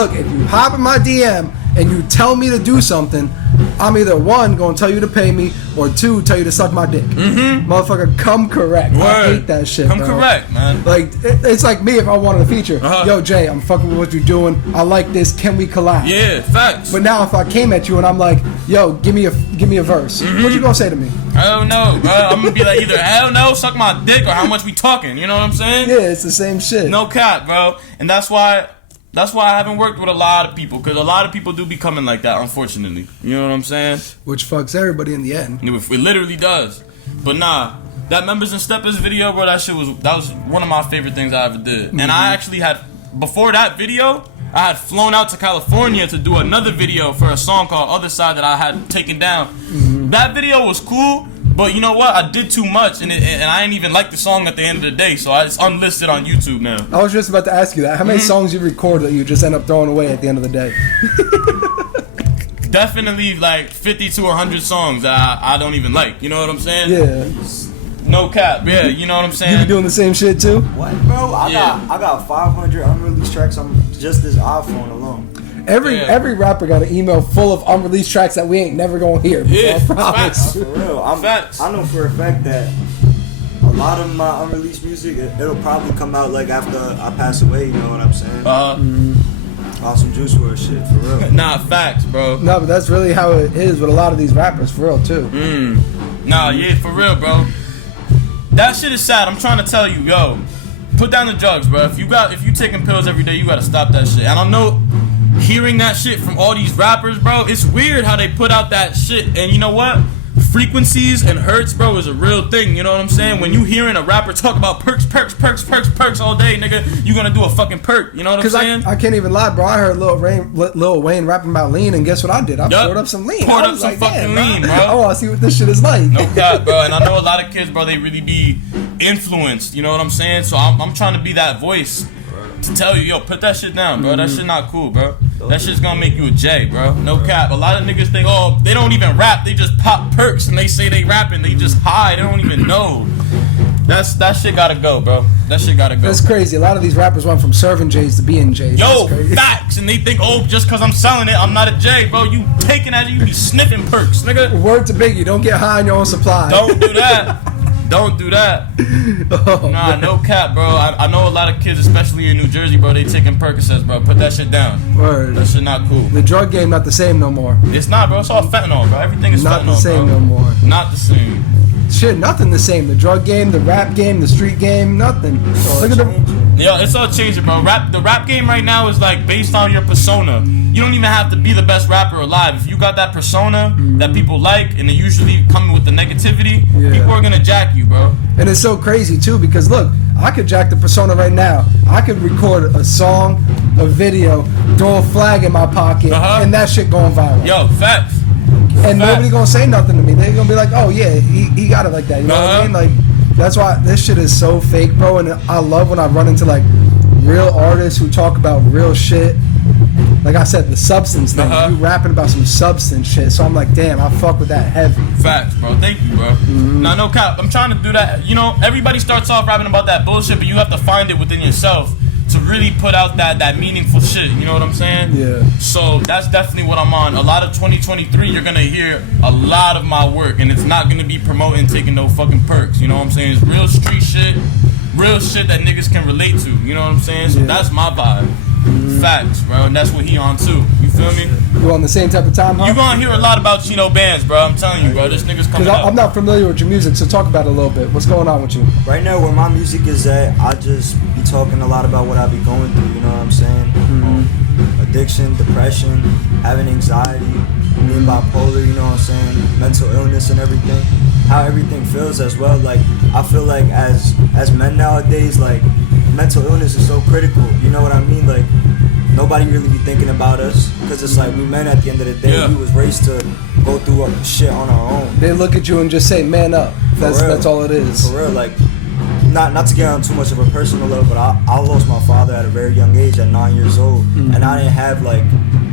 hop in my DM and you tell me to do something, I'm either 1, gonna tell you to pay me, or 2, tell you to suck my dick. Motherfucker, come correct. Word. I hate that shit, Come bro. correct, man. Like, it's like me if I wanted a feature. Yo, Jay, I'm fucking with what you're doing. I like this. Can we collab? Yeah, facts. But now if I came at you and I'm like, yo, give me a verse, what you gonna say to me? I don't know, bro. I'm gonna be like either hell no, suck my dick, or how much we talking. You know what I'm saying? Yeah, it's the same shit. No cap, bro. And that's why I haven't worked with a lot of people, because a lot of people do be coming like that, unfortunately. You know what I'm saying? Which fucks everybody in the end. It literally does. But nah, that Members and Steppers video, bro, that was one of my favorite things I ever did. And I actually had, before that video, I had flown out to California to do another video for a song called Other Side that I had taken down. That video was cool, but you know what? I did too much, and I ain't even like the song at the end of the day, so it's unlisted on YouTube now. I was just about to ask you that. How many songs you record that you just end up throwing away at the end of the day? Definitely like 50 to 100 songs that I don't even like. You know what I'm saying? Yeah. No cap. Yeah, you know what I'm saying? You be doing the same shit too? What, bro? I got 500 unreleased tracks on just this iPhone alone. Every rapper got an email full of unreleased tracks that we ain't never gonna hear. Yeah, I promise. For real. Facts. I know for a fact that a lot of my unreleased music, it'll probably come out like after I pass away. You know what I'm saying? Awesome Juice WRLD shit, for real. Nah, facts, bro. No, but that's really how it is with a lot of these rappers, for real too. Nah, yeah, for real, bro. That shit is sad. I'm trying to tell you, yo, put down the drugs, bro. If you taking pills every day, you gotta stop that shit. And I know, hearing that shit from all these rappers, bro, it's weird how they put out that shit. And you know what? Frequencies and hertz, bro, is a real thing. You know what I'm saying? When you hearing a rapper talk about perks all day, nigga, you gonna do a fucking perk. You know what I'm saying? I can't even lie, bro. I heard Lil Wayne rapping about lean, and guess what I did? I poured up some lean. Poured up some fucking lean, bro. I want to see what this shit is like. No cap, bro. And I know a lot of kids, bro, they really be influenced. You know what I'm saying? So I'm trying to be that voice to tell you, yo, put that shit down, bro. That shit not cool, bro. That shit's gonna make you a J, bro. No cap. A lot of niggas think, oh, they don't even rap. They just pop perks and they say they rapping. They just high. They don't even know. That shit gotta go, bro. That shit gotta go. That's crazy. A lot of these rappers went from serving J's to being J's. Yo, facts. And they think, oh, just cause I'm selling it, I'm not a J, bro. You taking that, you be sniffing perks, nigga. Word to Biggie, don't get high on your own supply. Don't do that. Don't do that. Nah, no cap, bro. I know a lot of kids, especially in New Jersey, bro, they taking Percocets, bro. Put that shit down. Word. That shit not cool. The drug game not the same no more. It's not, bro. It's all fentanyl, bro. Everything is not fentanyl, the same bro. no more. Not the same. Shit, nothing the same. The drug game, the rap game, the street game, nothing. Look at the. Yo, it's all changing, bro. The rap game right now is like based on your persona. You don't even have to be the best rapper alive. If you got that persona that people like, and they usually coming with the negativity, people are gonna jack you, bro. And it's so crazy too, because look, I could jack the persona right now. I could record a song, a video, throw a flag in my pocket, and that shit going viral. Yo, facts. And nobody gonna say nothing to me. They gonna be like, oh yeah, he got it like that. You know what I mean? Like, that's why this shit is so fake, bro. And I love when I run into like real artists who talk about real shit. Like I said, the substance thing. You rapping about some substance shit. So I'm like, damn, I fuck with that heavy. Facts, bro. Thank you, bro. Nah, no cap. I'm trying to do that. You know, everybody starts off rapping about that bullshit, but you have to find it within yourself to really put out that meaningful shit. You know what I'm saying? Yeah. So that's definitely what I'm on. A lot of 2023, you're gonna hear a lot of my work, and it's not gonna be promoting taking no fucking perks. You know what I'm saying? It's real street shit, real shit that niggas can relate to. You know what I'm saying? So that's my vibe. Facts, bro, and that's what he on too. You feel me? You on the same type of time, huh? You gonna hear a lot about Chino Bxnds, bro. I'm telling you, bro. This nigga's coming up. I'm not familiar with your music, so talk about it a little bit. What's going on with you? Right now, where my music is at, I just be talking a lot about what I be going through. You know what I'm saying? Addiction, depression, having anxiety, being bipolar. You know what I'm saying? Mental illness and everything. How everything feels as well. Like I feel like as men nowadays, like mental illness is so critical. You know what I mean? Like nobody really be thinking about us because it's like we men at the end of the day, we was raised to go through shit on our own. They look at you and just say, "Man up." That's all it is. For real, like not to get on too much of a personal level, but I lost my father at a very young age, at 9 years old, and I didn't have like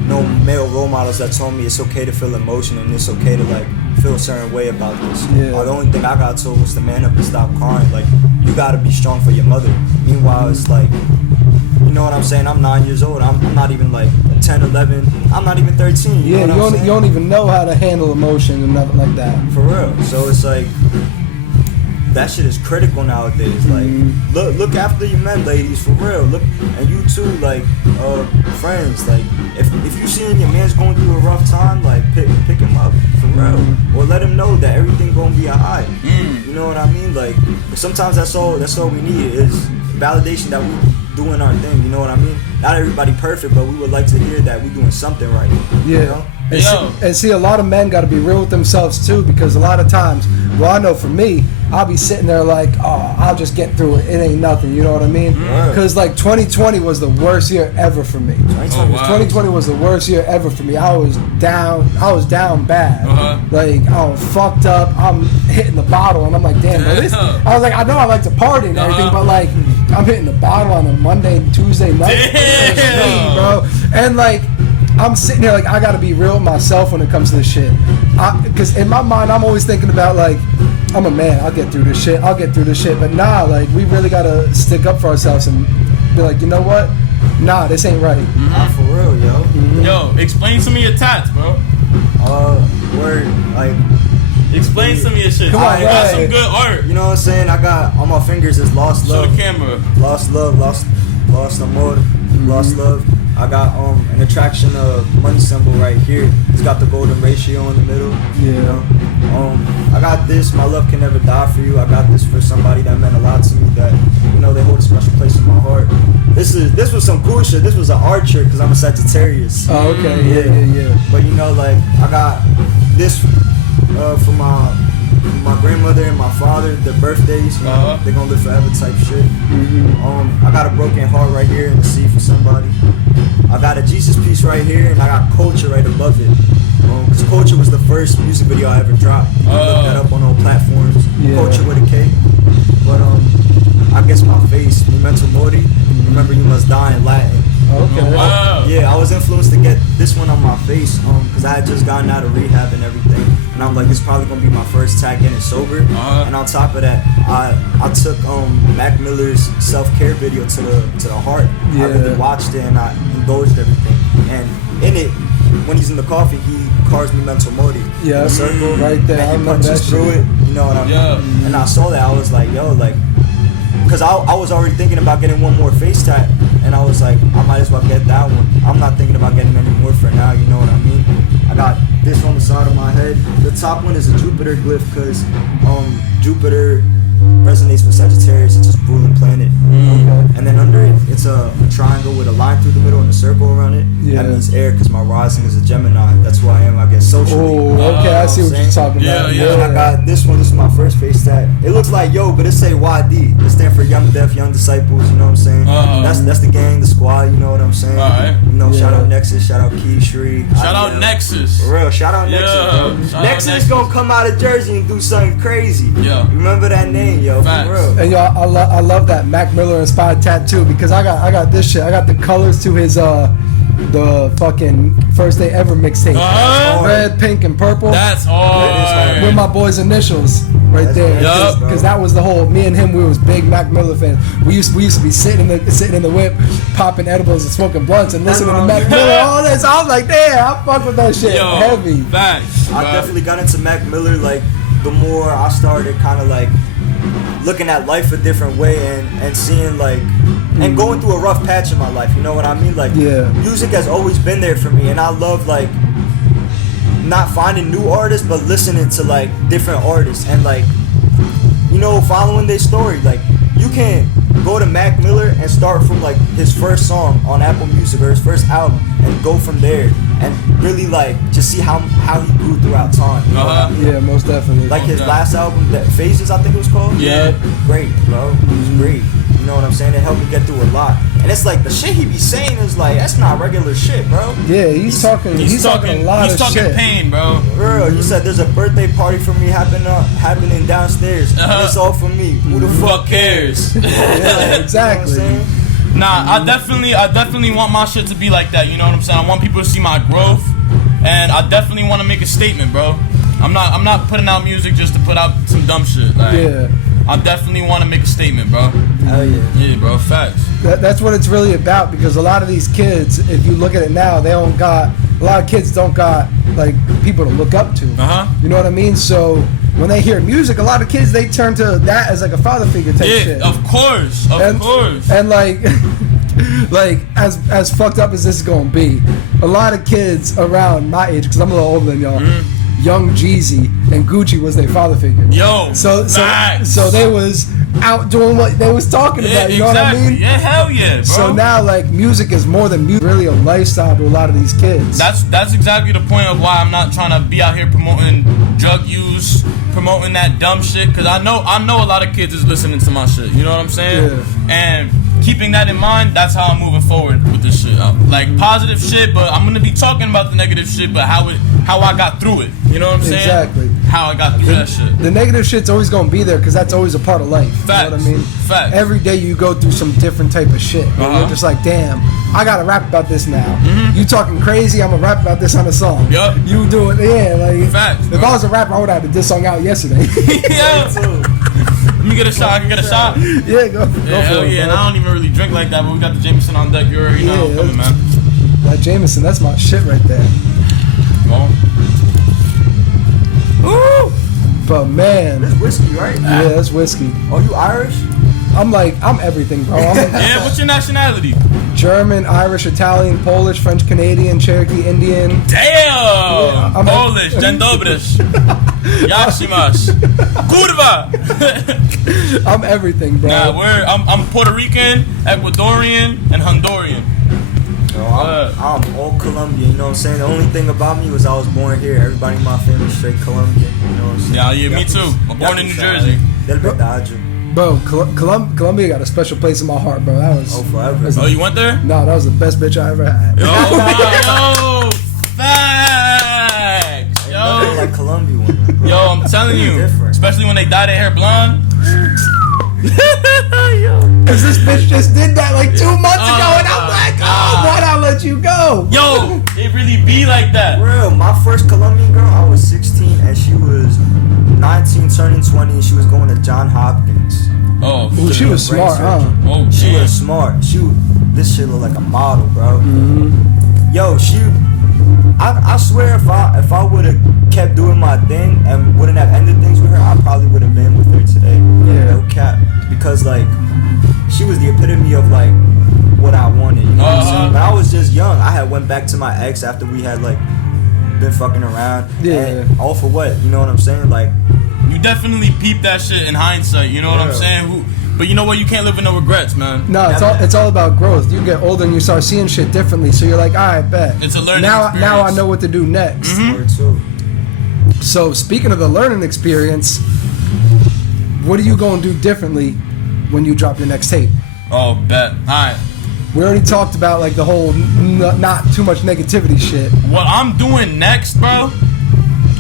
no male role models that told me it's okay to feel emotion and it's okay to like feel a certain way about this. The only thing I got told was to man up and stop crying. Like you gotta be strong for your mother. Meanwhile, it's like, you know what I'm saying? I'm 9 years old. I'm not even like 10, 11. I'm not even 13. You know what I'm saying? You don't even know how to handle emotion and nothing like that. For real. So it's like that shit is critical nowadays. Like look after your men, ladies, for real. Look, and you too, like friends. Like if you seeing your man's going through a rough time, like pick him up for real, or let him know that everything gonna be alright. You know what I mean? Like sometimes that's all we need is validation that we doing our thing. You know what I mean? Not everybody perfect, but we would like to hear that we doing something right. Yeah. You know? And see, a lot of men got to be real with themselves too, because a lot of times, well, I know for me, I'll be sitting there like, oh, I'll just get through it. It ain't nothing. You know what I mean? Because like 2020 was the worst year ever for me. 2020 was the worst year ever for me. I was down bad. Like I was fucked up. I'm hitting the bottle, and I'm like, damn. I was like, I know I like to party and everything, but like I'm hitting the bottle on a Monday and Tuesday night, bro. And like I'm sitting there like I gotta be real with myself when it comes to this shit. Because in my mind, I'm always thinking about like, I'm a man. I'll get through this shit. But nah, like we really gotta stick up for ourselves and be like, you know what? Nah, this ain't right. Nah, for real, yo. Yo, explain some of your tats, bro. Word, like. Explain some of your shit. Come on, I got some good art. You know what I'm saying? I got on my fingers is lost love. Show the camera. Lost love, lost amor, lost love. I got an attraction money symbol right here. It's got the golden ratio in the middle. Yeah. You know? I got this. My love can never die for you. I got this for somebody that meant a lot to me. That they hold a special place in my heart. This was some cool shit. This was an art trick because I'm a Sagittarius. Oh, okay. Yeah. But like I got this for my grandmother and my father, their birthdays. You know, they're gonna live forever type shit. I got a broken heart right here in the sea for somebody. I got a Jesus piece right here, and I got Culture right above it. Because Culture was the first music video I ever dropped. You can look that up on all platforms. Culture with a K. But I guess my face, Memento Mori. Remember you must die in Latin. Okay. Wow. Yeah, I was influenced to get this one on my face because I had just gotten out of rehab and everything, and I'm like, this is probably gonna be my first tag getting sober. And on top of that, I took Mac Miller's self-care video to the heart. I really watched it and I indulged everything. And in it, when he's in the coffee, he carves Memento Mori in a circle right there. and he punches through it. You know what I mean? And I saw that, I was like, yo, like. Because I was already thinking about getting one more face tat, and I was like, I might as well get that one. I'm not thinking about getting any more for now, you know what I mean? I got this on the side of my head. The top one is a Jupiter glyph because Jupiter resonates with Sagittarius. It's a ruling planet. And then under it, it's a triangle with a line through the middle and a circle around it. That means air because my rising is a Gemini. That's who I am, I guess, socially. Oh, okay, I see what you're talking about. And I got this one. This is my first face tat. It looks like yo, but it say YD. It stands for Young Deaf, Young Disciples. You know what I'm saying? That's the gang, the squad. You know what I'm saying? You know, shout out Nexus, shout out Key Shri. Shout out Nexus. For real, shout out Nexus, bro. Nexus gonna come out of Jersey and do something crazy. Remember that name, yo. For real. And y'all, I love that Mac Miller inspired tattoo because I got this shit. I got the colors to his the fucking First Day Ever mixtape. Red, pink, and purple. That's hard. With my boy's initials right there. Because that was the whole. Me and him, we was big Mac Miller fans. We used to be sitting in the whip, popping edibles and smoking blunts and listening to Mac Miller. All this. I was like, damn, I fuck with that shit. Yo, heavy. Facts. I definitely got into Mac Miller. Like the more I started, kind of like looking at life a different way and seeing like. And going through a rough patch in my life, you know what I mean? Like, music has always been there for me, and I love like not finding new artists, but listening to like different artists and like, you know, following their story. Like, you can go to Mac Miller and start from like his first song on Apple Music or his first album and go from there and really like just see how he grew throughout time. You know what I mean? Yeah, most definitely. Like his last album, that Phases, I think it was called. Yeah. Great, bro. It was great. You know what I'm saying? It helped me get through a lot. And it's like the shit he be saying is like, that's not regular shit, bro. Yeah, he's talking a lot of shit. He's talking pain, bro. Bro, he said there's a birthday party for me happening downstairs. And it's all for me. Who the fuck cares? Yeah, exactly. You know what I'm saying? Nah, I definitely want my shit to be like that. You know what I'm saying? I want people to see my growth, and I definitely want to make a statement, bro. I'm not putting out music just to put out some dumb shit. Like, yeah. I definitely want to make a statement, bro. Hell yeah. Yeah, bro. Facts. That's what it's really about, because a lot of these kids, if you look at it now, a lot of kids don't got like people to look up to. You know what I mean? So when they hear music, a lot of kids, they turn to that as like a father figure type shit. Yeah, of course. And like like as fucked up as this is gonna be, a lot of kids around my age, because I'm a little older than y'all, Young Jeezy and Gucci was their father figure. Yo, so they was out doing what they was talking about. You know what I mean? Yeah, hell yeah, bro. So now, like, music is more than music, really a lifestyle to a lot of these kids. That's exactly the point of why I'm not trying to be out here promoting drug use, promoting that dumb shit. Cause I know a lot of kids is listening to my shit. You know what I'm saying? Yeah. And keeping that in mind, that's how I'm moving forward with this shit. Like positive shit, but I'm gonna be talking about the negative shit, but how I got through it. You know what I'm saying? Exactly. How I got through that shit. The negative shit's always gonna be there, because that's always a part of life. Facts. You know what I mean? Facts. Every day you go through some different type of shit. You're just like, damn, I gotta rap about this now. You talking crazy, I'm gonna rap about this on a song. Yup. You do it, yeah. Like, Facts, if I was a rapper, I would have had this song out yesterday. Yeah. Let me get a shot. I can get a shot. Yeah, go for hell it. Yeah, and Bro. I don't even really drink like that, but we got the Jameson on deck. You already know I'm coming, man. That Jameson, that's my shit right there. Well. Ooh. But man, That's whiskey, right? yeah, that's whiskey. Oh, you Irish? I'm everything, bro. Yeah, what's your nationality? German, Irish, Italian, Polish, French, Canadian, Cherokee, Indian. Damn! I'm Polish, dzień dobry. Jak się masz? Kurwa! I'm everything, bro. Nah, I'm Puerto Rican, Ecuadorian, and Honduran. I'm all Colombian, you know what I'm saying? The only thing about me was I was born here. Everybody in my family is straight Colombian, you know what I'm saying? Yeah, me too. I'm born in New Jersey. Del Pedaggio. Bro, Colombia got a special place in my heart, bro. That was forever. Oh, you went there? No, that was the best bitch I ever had. Yo, facts. Nothing like Colombia women, bro. Yo, I'm telling you, Different. especially when they dye their hair blonde. Cause this bitch just did that like 2 months ago, and I'm like, why'd I let you go? Yo, it really be like that. Bro, my first Colombian girl, I was 16 and she was 19, turning 20, and she was going to Johns Hopkins. Oh, Ooh, she was Brain smart, huh? surgery. Oh, She shit. was smart. This shit looked like a model, bro. Yo, I swear if I would have kept doing my thing and wouldn't have ended things with her, I probably would have been with her today. Yeah. No cap. Because like, she was the epitome of like what I wanted. You know what I'm saying? But I was just young. I had went back to my ex after we had like been fucking around. Yeah. And all for what? You know what I'm saying? Like, You definitely peep that shit in hindsight. You know what I'm saying? But you know what? You can't live with no regrets, man. No, it's all about growth. You get older and you start seeing shit differently, so you're like, all right, bet. It's a learning now experience. I know what to do next. word too. So speaking of the learning experience, what are you gonna do differently when you drop your next tape? Oh, bet. All right. We already talked about like the whole not too much negativity shit. What I'm doing next, bro,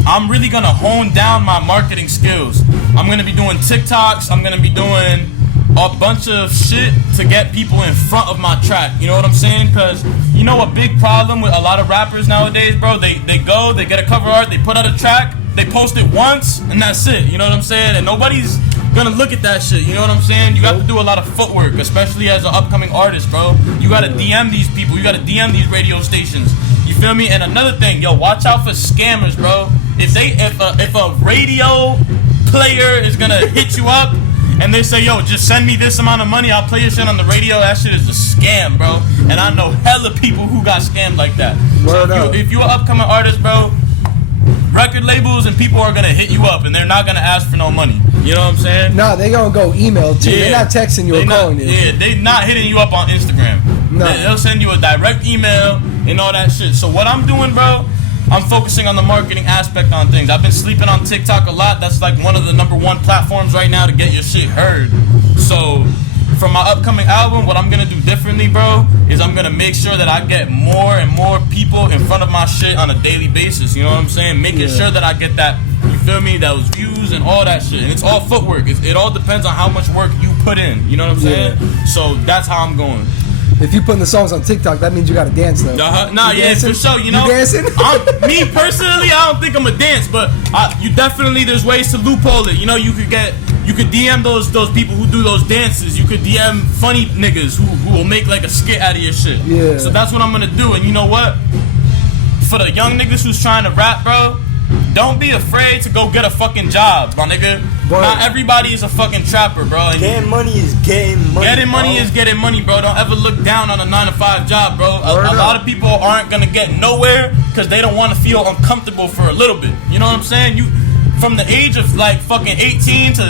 I'm really gonna hone down my marketing skills. I'm gonna be doing TikToks. I'm gonna be doing a bunch of shit to get people in front of my track. You know what I'm saying? Because you know a big problem with a lot of rappers nowadays, bro? They go, they get a cover art, they put out a track, they post it once, and that's it. You know what I'm saying? And nobody's gonna look at that shit. You know what I'm saying? You got to do a lot of footwork, especially as an upcoming artist, bro. You gotta DM these people. You gotta DM these radio stations. You feel me? And another thing, yo, watch out for scammers, bro. If a radio player is gonna hit you up and they say, yo, just send me this amount of money, I'll play your shit on the radio, that shit is a scam, bro. And I know hella people who got scammed like that. So if you're an upcoming artist, bro, record labels and people are gonna hit you up and they're not gonna ask for no money. You know what I'm saying? Nah, they gonna go email too. They're not texting you or calling you. Yeah, they not hitting you up on Instagram. No. They'll send you a direct email and all that shit. So what I'm doing, bro, I'm focusing on the marketing aspect on things. I've been sleeping on TikTok a lot. That's like one of the #1 platforms right now to get your shit heard. So for my upcoming album, what I'm gonna do differently, bro, is I'm gonna make sure that I get more and more people in front of my shit on a daily basis. You know what I'm saying? Making sure that I get that, you feel me, those views and all that shit. And it's all footwork. It all depends on how much work you put in. You know what I'm saying? So that's how I'm going. If you putting the songs on TikTok, that means you gotta dance though. Nah, yeah, for sure. You know, you dancing? Me personally, I don't think I'm a dance, but you definitely, there's ways to loophole it. You know, you could DM those people who do those dances. You could DM funny niggas who will make like a skit out of your shit. Yeah. So that's what I'm gonna do. And you know what? For the young niggas who's trying to rap, bro, don't be afraid to go get a fucking job, my nigga. Boy. Not everybody is a fucking trapper, bro. And getting money is getting money. Getting money is getting money, bro. Don't ever look down on a 9-to-5 job, bro. A lot of people aren't gonna get nowhere because they don't want to feel uncomfortable for a little bit. You know what I'm saying? You, from the age of like fucking 18 to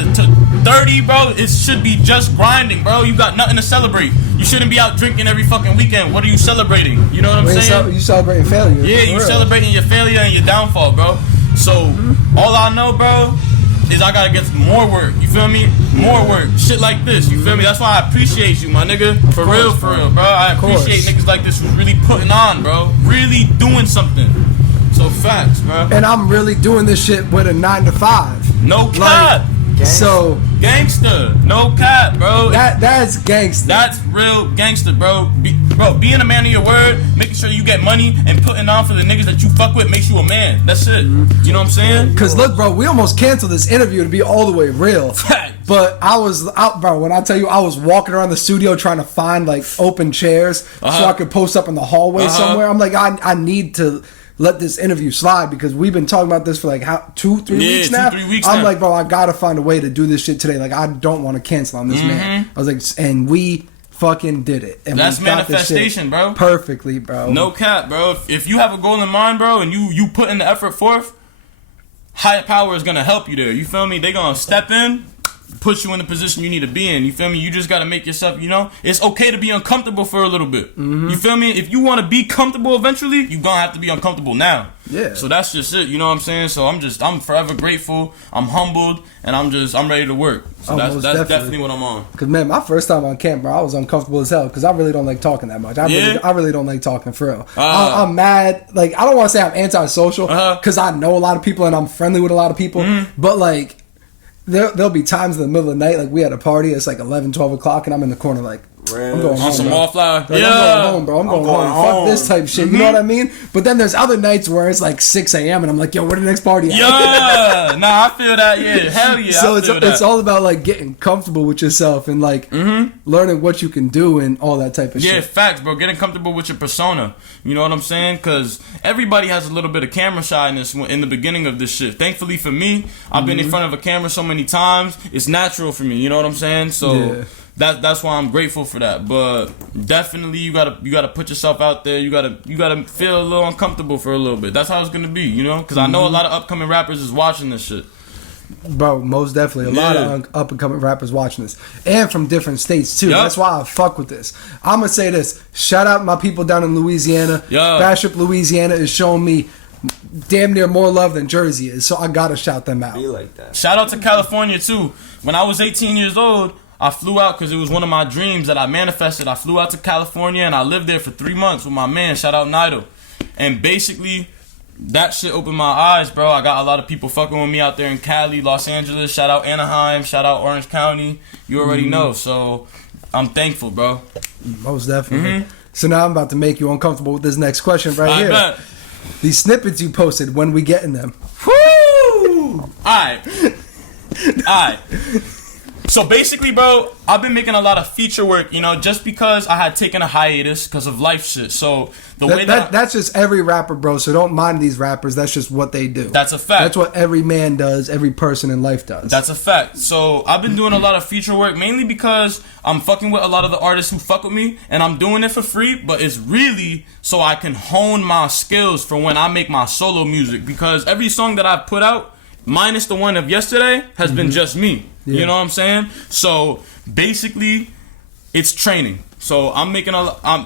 30, bro, it should be just grinding, bro. You got nothing to celebrate. You shouldn't be out drinking every fucking weekend. What are you celebrating? You know what I'm saying? You celebrating failure. Yeah, you celebrating your failure and your downfall, bro. So all I know, bro, is I gotta get more work. You feel me? More work. Shit like this. You feel me? That's why I appreciate you, my nigga. For real, bro. I appreciate niggas like this who's really putting on, bro. Really doing something. So facts, bro. And I'm really doing this shit with a 9-to-5. No cap. So gangster, no cap, bro. That's gangster. That's real gangster, bro. Being a man of your word, making sure you get money and putting on for the niggas that you fuck with makes you a man. That's it. You know what I'm saying? Cause look, bro, we almost canceled this interview to be all the way real. Facts. But I was out, bro. When I tell you, I was walking around the studio trying to find like open chairs so I could post up in the hallway somewhere. I'm like, I need to let this interview slide because we've been talking about this for like 2-3 weeks now. 2-3 weeks I'm now. like, bro, I gotta find a way to do this shit today. Like, I don't want to cancel on this man. I was like, and we fucking did it. And that's we got manifestation, bro. Perfectly, bro. No cap, bro. If you have a goal in mind, bro, and you put in the effort forth, higher power is gonna help you there. You feel me? They gonna step in, put you in the position you need to be in. You feel me? You just gotta make yourself, you know, it's okay to be uncomfortable for a little bit. You feel me? If you want to be comfortable eventually, you gonna have to be uncomfortable now. Yeah. So that's just it. You know what I'm saying? So I'm forever grateful. I'm humbled, and I'm ready to work. So that's definitely what I'm on. Cause man, my first time on camp, bro, I was uncomfortable as hell because I really don't like talking that much. I really don't like talking for real. I'm mad. Like, I don't want to say I'm antisocial because I know a lot of people and I'm friendly with a lot of people, but like. There'll be times in the middle of the night, like we had a party, it's like 11, 12 o'clock, and I'm in the corner like, I'm going home, some wallflower. Like, I'm going home, bro. I'm going home. Fuck this type shit. You know what I mean? But then there's other nights where it's like 6 a.m. and I'm like, yo, where the next party at? Yeah. Nah, I feel that. Yeah. Hell yeah. So it's all about like getting comfortable with yourself and like learning what you can do and all that type of shit. Yeah, facts, bro. Getting comfortable with your persona. You know what I'm saying? Because everybody has a little bit of camera shyness in the beginning of this shit. Thankfully for me, I've been in front of a camera so many times. It's natural for me. You know what I'm saying? So that's why I'm grateful for that. But definitely you gotta put yourself out there. You gotta feel a little uncomfortable for a little bit. That's how it's gonna be, you know? Because I know a lot of upcoming rappers is watching this shit. Bro, most definitely. A lot of up and coming rappers watching this. And from different states too. That's why I fuck with this. I'm gonna say this. Shout out my people down in Louisiana. Bishop, Louisiana is showing me damn near more love than Jersey is. So I gotta shout them out. Be like that. Shout out to California too. When I was 18 years old, I flew out because it was one of my dreams that I manifested. I flew out to California and I lived there for 3 months with my man. Shout out Nido. And basically, that shit opened my eyes, bro. I got a lot of people fucking with me out there in Cali, Los Angeles. Shout out Anaheim. Shout out Orange County. You already know. So I'm thankful, bro. Most definitely. So now I'm about to make you uncomfortable with this next question right here. Bet. These snippets you posted, when we getting them? Woo! Alright. So basically, bro, I've been making a lot of feature work, you know, just because I had taken a hiatus because of life shit. So that's just every rapper, bro. So don't mind these rappers. That's just what they do. That's a fact. That's what every man does. Every person in life does. That's a fact. So I've been doing a lot of feature work mainly because I'm fucking with a lot of the artists who fuck with me, and I'm doing it for free. But it's really so I can hone my skills for when I make my solo music. Because every song that I've put out, minus the one of yesterday, has been just me. Yeah. You know what I'm saying? So basically, it's training. So I'm making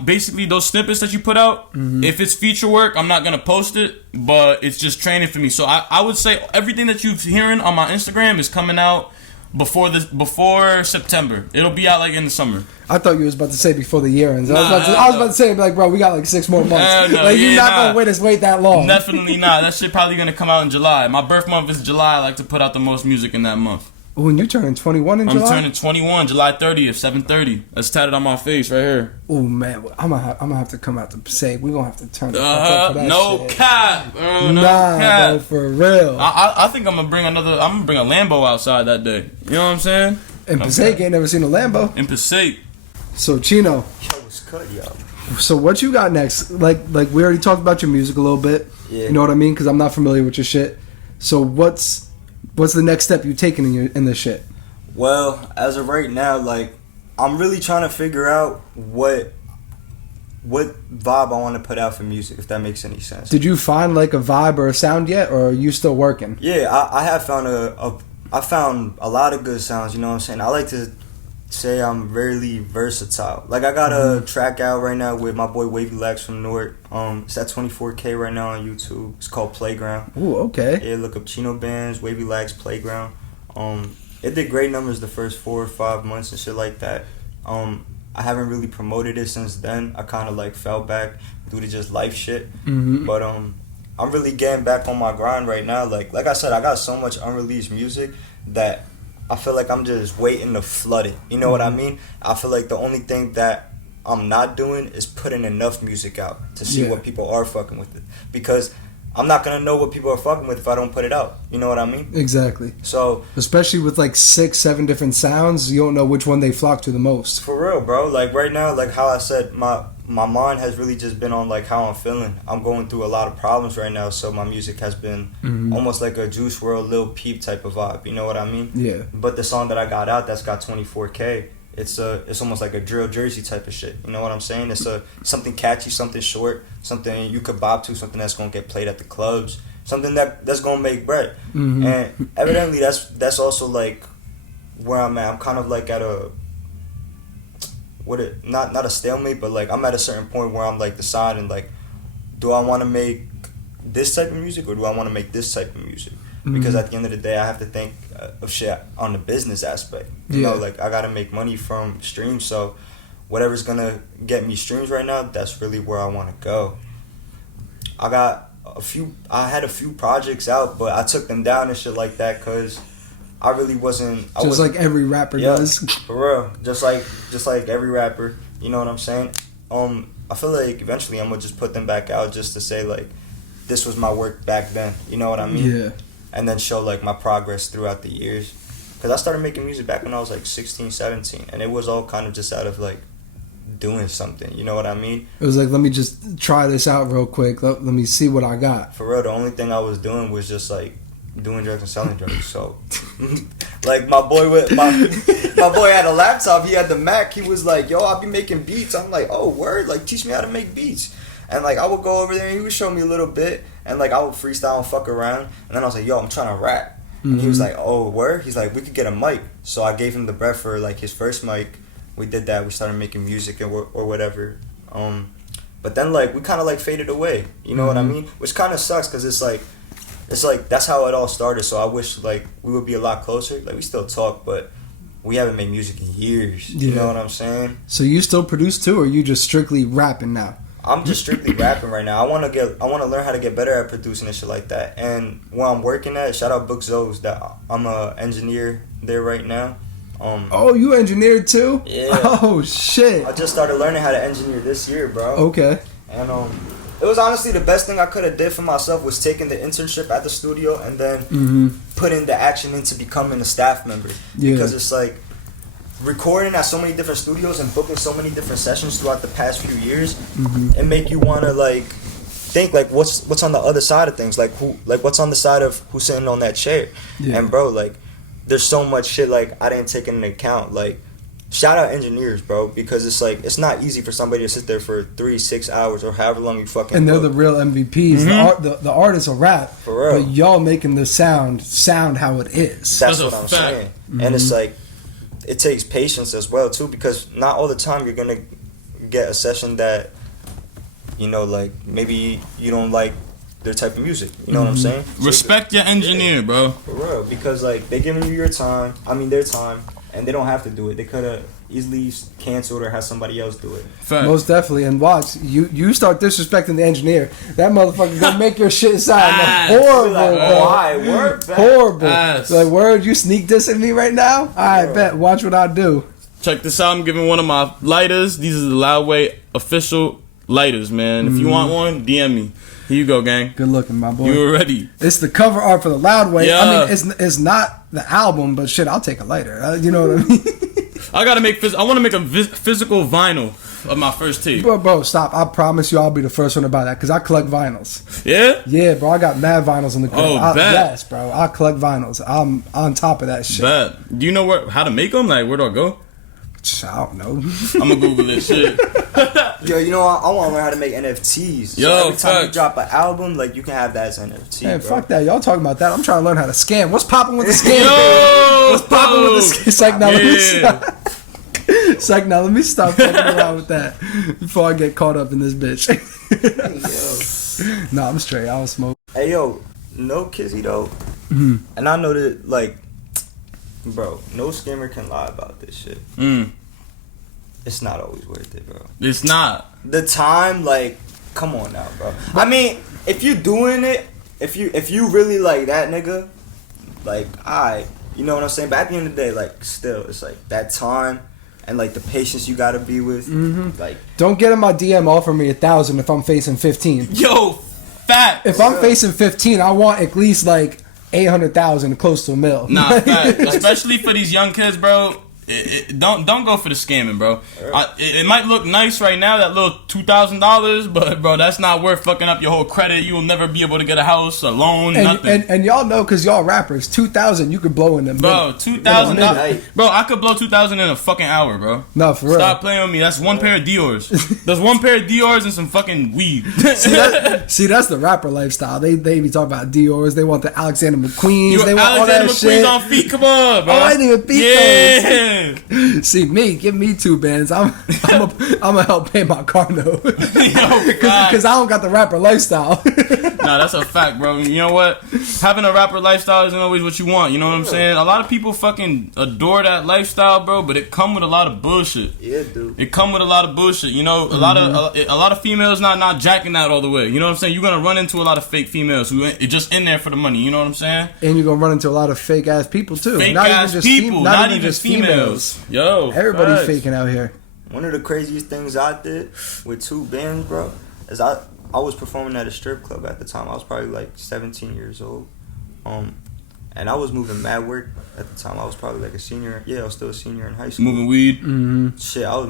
basically those snippets that you put out. If it's feature work, I'm not gonna post it, but it's just training for me. So I would say everything that you're hearing on my Instagram is coming out before September. It'll be out like in the summer. I thought you was about to say before the year ends. I was about to say, like, bro, we got like 6 more months. You're not gonna wait that long. Definitely not. That shit probably gonna come out in July. My birth month is July. I like to put out the most music in that month. When you turning 21 in July? I'm turning 21, July 30th, 7:30. That's tatted on my face right here. Oh man, I'm gonna have to come out to Passaic. We gonna have to turn the fuck up for that no shit. cap, bro. No cap. Bro, for real. I think I'm gonna bring a Lambo outside that day. You know what I'm saying? In Passaic, ain't never seen a Lambo. In Passaic. So Chino. Yo, what's good, yo? So what you got next? Like we already talked about your music a little bit. Yeah. You know what I mean? Because I'm not familiar with your shit. So what's the next step you taking in this shit? Well, as of right now, like, I'm really trying to figure out what vibe I want to put out for music, if that makes any sense. Did you find like a vibe or a sound yet, or are you still working? Yeah, I have found I found a lot of good sounds. You know what I'm saying? I like to say I'm very versatile. Like, I got a track out right now with my boy Wavy Lax from Newark. It's at 24K right now on YouTube. It's called Playground. Ooh, okay. Yeah, look up Chino Bxnds, Wavy Lax, Playground. It did great numbers the first 4 or 5 months and shit like that. I haven't really promoted it since then. I kind of like fell back due to just life shit. But I'm really getting back on my grind right now. Like I said, I got so much unreleased music that I feel like I'm just waiting to flood it. You know what I mean? I feel like the only thing that I'm not doing is putting enough music out to see what people are fucking with it. Because I'm not gonna know what people are fucking with if I don't put it out. You know what I mean? Exactly. So, especially with like 6-7 different sounds, you don't know which one they flock to the most. For real, bro. Like right now, like how I said, my mind has really just been on like how I'm feeling. I'm going through a lot of problems right now, so my music has been almost like a Juice WRLD, Lil Peep type of vibe. You know what I mean? Yeah. But the song that I got out that's got 24K, it's almost like a drill Jersey type of shit. You know what I'm saying? It's something catchy, something short, something you could bop to, something that's gonna get played at the clubs, something that's gonna make bread. And evidently that's also like where I'm at. I'm kind of like at a not a stalemate, but like I'm at a certain point where I'm like deciding like, do I want to make this type of music or do I want to make this type of music? Because at the end of the day, I have to think of shit on the business aspect. You know, like I gotta make money from streams, so whatever's gonna get me streams right now, that's really where I want to go. I had a few projects out, but I took them down and shit like that because I really wasn't. Like every rapper does. For real, just like every rapper. You know what I'm saying? I feel like eventually I'm gonna just put them back out just to say like, this was my work back then. You know what I mean? Yeah. And then show like my progress throughout the years. Because I started making music back when I was like 16, 17. And it was all kind of just out of like doing something. You know what I mean? It was like, let me just try this out real quick. Let me see what I got. For real, the only thing I was doing was just like doing drugs and selling drugs. So like my boy had a laptop. He had the Mac. He was like, yo, I'll be making beats. I'm like, oh, word? Like, teach me how to make beats. And like I would go over there and he would show me a little bit. And like I would freestyle and fuck around. And then I was like, yo, I'm trying to rap. And he was like, oh, word? He's like, we could get a mic. So I gave him the breath for like his first mic. We did that. We started making music or whatever. But then like we kind of like faded away. You know what I mean? Which kind of sucks because it's like that's how it all started. So I wish like we would be a lot closer. Like we still talk, but we haven't made music in years. You know what I'm saying? So you still produce too, or you just strictly rapping now? I'm just strictly rapping right now. I want to learn how to get better at producing and shit like that. And where I'm working at, shout out BxnDs, that I'm a engineer there right now. Oh, you engineered too? Yeah. Oh shit. I just started learning how to engineer this year, bro. Okay. And it was honestly the best thing I could have did for myself was taking the internship at the studio and then putting the action into becoming a staff member. Yeah. Because it's like recording at so many different studios and booking so many different sessions throughout the past few years, and make you want to like think like what's on the other side of things, like what's on the side of who's sitting on that chair. And bro, like there's so much shit like I didn't take into account. Like shout out engineers, bro, because it's like it's not easy for somebody to sit there for 3-6 hours or however long you fucking and they're book. the real MVPs. The artists will rap, For real. but y'all making the sound how it is. That's That's what a I'm fact. saying. And it's like it takes patience as well too, because not all the time you're gonna get a session that, you know, like maybe you don't like their type of music. You know what I'm saying? Respect your engineer, bro. For real, because like they giving you their time, and they don't have to do it. They could have easily canceled or have somebody else do it. Fact. Most definitely. And watch, you start disrespecting the engineer, that motherfucker gonna make your shit sound horrible, Like, bro. why? Word back. Horrible. Ass. Like, word, you sneak dissing me right now? I bet. Watch what I do. Check this out. I'm giving one of my lighters. These are the Loudway official lighters, man. If you want one, DM me. Here you go, gang. Good looking, my boy. You were ready. It's the cover art for the Loud Way. Yeah. I mean, it's not the album, but shit, I'll take a lighter. You know what I mean? I gotta make. I want to make a physical vinyl of my first tape. Bro, stop. I promise you I'll be the first one to buy that, because I collect vinyls. Yeah. Yeah, bro, I got mad vinyls in the crib. Oh, bet. Yes, bro, I collect vinyls. I'm on top of that shit. Bet. Do you know how to make them? Like, where do I go? I don't know. I'm gonna Google this shit. Yo, you know I want to learn how to make NFTs. Yo, so every time you facts. drop an album, like you can have that as NFT. Man, bro. fuck that. Y'all talking about that. I'm trying to learn how to scam. What's popping with the scam? Yo, What's popping with the scam? It's like, now let me Yeah. stop. It's like, now let me stop fucking around with that before I get caught up in this bitch. Yo. Nah, I'm straight. I don't smoke. Hey yo, no kizzy though. And I know that like, bro, no scammer can lie about this shit. It's not always worth it, bro. It's not. The time, like, come on now, bro. I mean, if you doing it, if you really like that nigga, like, you know what I'm saying? But at the end of the day, like, still, it's like that time and like the patience you gotta be with. Like, Don't get in my DM offer me 1,000 if I'm facing 15. Yo, fact. If I'm facing 15, I want at least like 800,000, close to $1 million. Nah, fact. Especially for these young kids, bro. Don't go for the scamming, bro. It might look nice right now, that little $2,000, but bro, that's not worth fucking up your whole credit. You will never be able to get a house, a loan, nothing. And y'all know, because y'all rappers, 2,000 you could blow in them. Bro, $2,000. Bro, I could blow 2,000 in a fucking hour, bro. No, for real. Stop playing with me. That's one pair of Dior's. There's one pair of Dior's and some fucking weed. See, that's the rapper lifestyle. They be talking about Dior's. They want the Alexander McQueen's. They want all Alexander that McQueen's shit. on feet. Come on, bro. Oh, I didn't even beat Yeah. See me, give me 2 bands. I'm gonna help pay my car note because I don't got the rapper lifestyle. Nah, that's a fact, bro. You know what? Having a rapper lifestyle isn't always what you want. You know what I'm saying? A lot of people fucking adore that lifestyle, bro, but it come with a lot of bullshit. yeah, dude. It come with a lot of bullshit. You know, a lot of females not jacking that all the way. You know what I'm saying? You're gonna run into a lot of fake females who are just in there for the money. You know what I'm saying? And you're gonna run into a lot of fake ass people too. Fake ass people, not even just females. Yo, Everybody's facts. faking out here. One of the craziest things I did with 2 bands, bro, is I was performing at a strip club at the time. I was probably like 17 years old. And I was moving mad work at the time. I was probably like a senior. Yeah, I was still a senior in high school. Moving weed. Shit, I was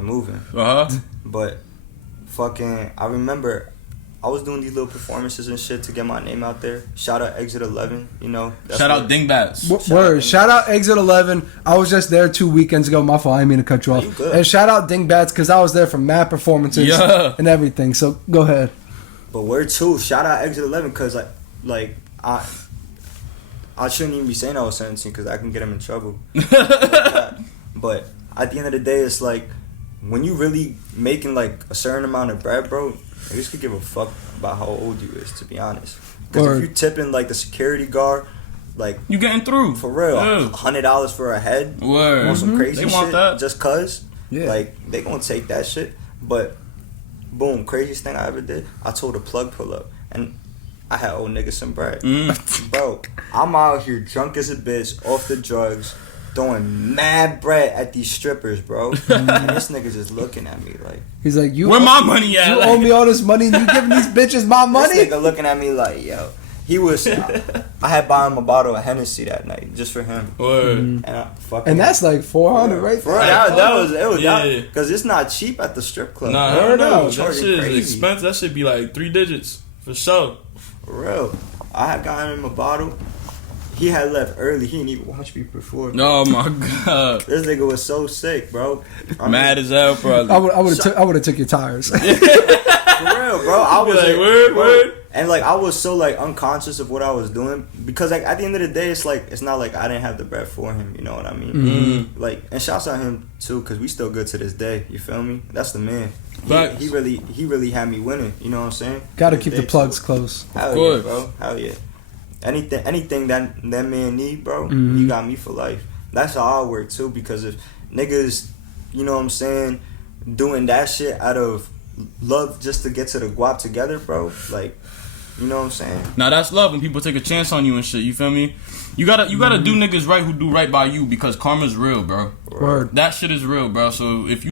moving. Uh-huh. But fucking, I remember I was doing these little performances and shit to get my name out there. Shout out Exit 11, you know. Shout out Dingbats. Word. Shout out Exit 11. I was just there 2 weekends ago. My fault. I didn't mean to cut you You off. good. And shout out Dingbats, because I was there for mad performances and everything. So go ahead. But word too, shout out Exit 11, because like I shouldn't even be saying I was 17 because I can get him in trouble. But at the end of the day, it's like when you really making like a certain amount of bread, bro, niggas could give a fuck about how old you is, to be honest. Because if you tipping like the security guard, like You getting through. for real, Yeah. $100 for a head, Word. on some crazy They shit, want that. just cause, Yeah. like they gonna take that shit. But boom, craziest thing I ever did. I told a plug pull up, and I had old niggas some bread. Bro, I'm out here drunk as a bitch, off the drugs, throwing mad bread at these strippers, bro. And this nigga just looking at me like, he's like, where my money at? You owe me all this money and you giving these bitches my money? This nigga looking at me like, yo. He was, I had bought him a bottle of Hennessy that night just for him. Word. And that's like 400 right there. That was because it's not cheap at the strip club. Nah, no, that shit is expensive. That should be like 3 digits for sure. For real. I had gotten him a bottle. He had left early. He didn't even watch me before. Oh my god. This nigga was so sick, bro. Mad as hell, probably. I would have took your tires. For real, bro. I was like, word. And like I was so like unconscious of what I was doing because like at the end of the day, it's like it's not like I didn't have the bread for him. You know what I mean? Mm-hmm. Like, and shouts out him too because we still good to this day. You feel me? That's the man. He really had me winning. You know what I'm saying? Gotta keep the plugs close. Hell yeah, bro. Hell yeah. Anything that man need, bro, he got me for life. That's how I work too because if niggas, you know what I'm saying, doing that shit out of love just to get to the guap together, bro, like, you know what I'm saying? Now that's love when people take a chance on you and shit. You feel me? You gotta do niggas right who do right by you because karma's real, bro. Word. That shit is real, bro. So if you